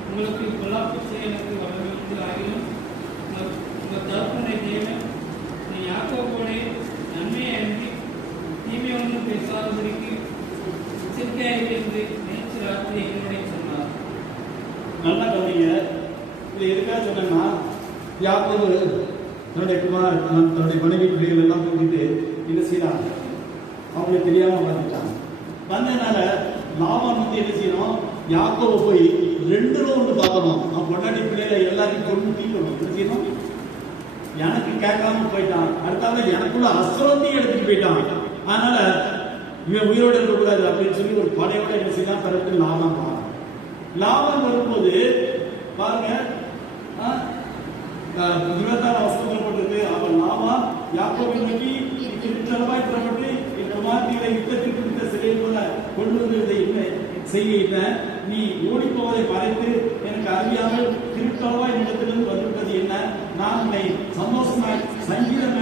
உங்களுக்கு பொல்லாப்பு செய்ய எனக்கு வளர்ந்து ஆகிலும் உங்கள் தகப்பனை தேவன் நீ யாக்கோபோடே நன்மையை அன்றி தீமை ஒன்றும் பேசாதபடிக்கு எச்சரிக்கையாக இருந்து நேற்று ராத்திரி என்னுடைய சொன்னார். நல்லா கவனிங்க. இது எதுக்காக சொன்னேன்னா, யாக்கோபு தன்னுடைய மனைவி பிள்ளைகள் எல்லாம் கூட்டிட்டு என்ன செய்யலாம், அவங்களுக்கு தெரியாம வந்துட்டாங்க. வந்ததுனால லாபான் வந்து என்ன செய்யணும், யாக்கோபு போய் 2 ரவுண்டு பார்க்கணும். அவன் பொண்டாட்டி பிள்ளைகளை எல்லாத்தையும் கொண்டு தீக்கணும். என்ன செய்யணும், எனக்கு கேட்காம போயிட்டான். அடுத்தாவது எனக்குள்ள அசுரத்தையும் எடுத்துட்டு போயிட்டான். அதனால இவன் உயிரோடு இருக்கக்கூடாது அப்படின்னு சொல்லி ஒரு படையோட என்ன செய்யலாம், பிறகு லாபம் வரும்போது பாருங்க, 26 வசனத்தில் போட்டிருக்கு, அவன் லாபா யாக்கோபை நோக்கி திருச்சலமாய் புறப்பட்டு இந்த குமார்த்திகளை யுத்தத்தில் பிடித்த சிலை போல கொண்டு வந்ததை என்ன செய்ய இல்லை, நீ ஓடி போவதை மறைத்து எனக்கு அறியாமல் திருச்சலமாய் நிலத்திலிருந்து வந்துவிட்டது என்ன, நான் உன்னை சந்தோஷமாய் சங்கீதம்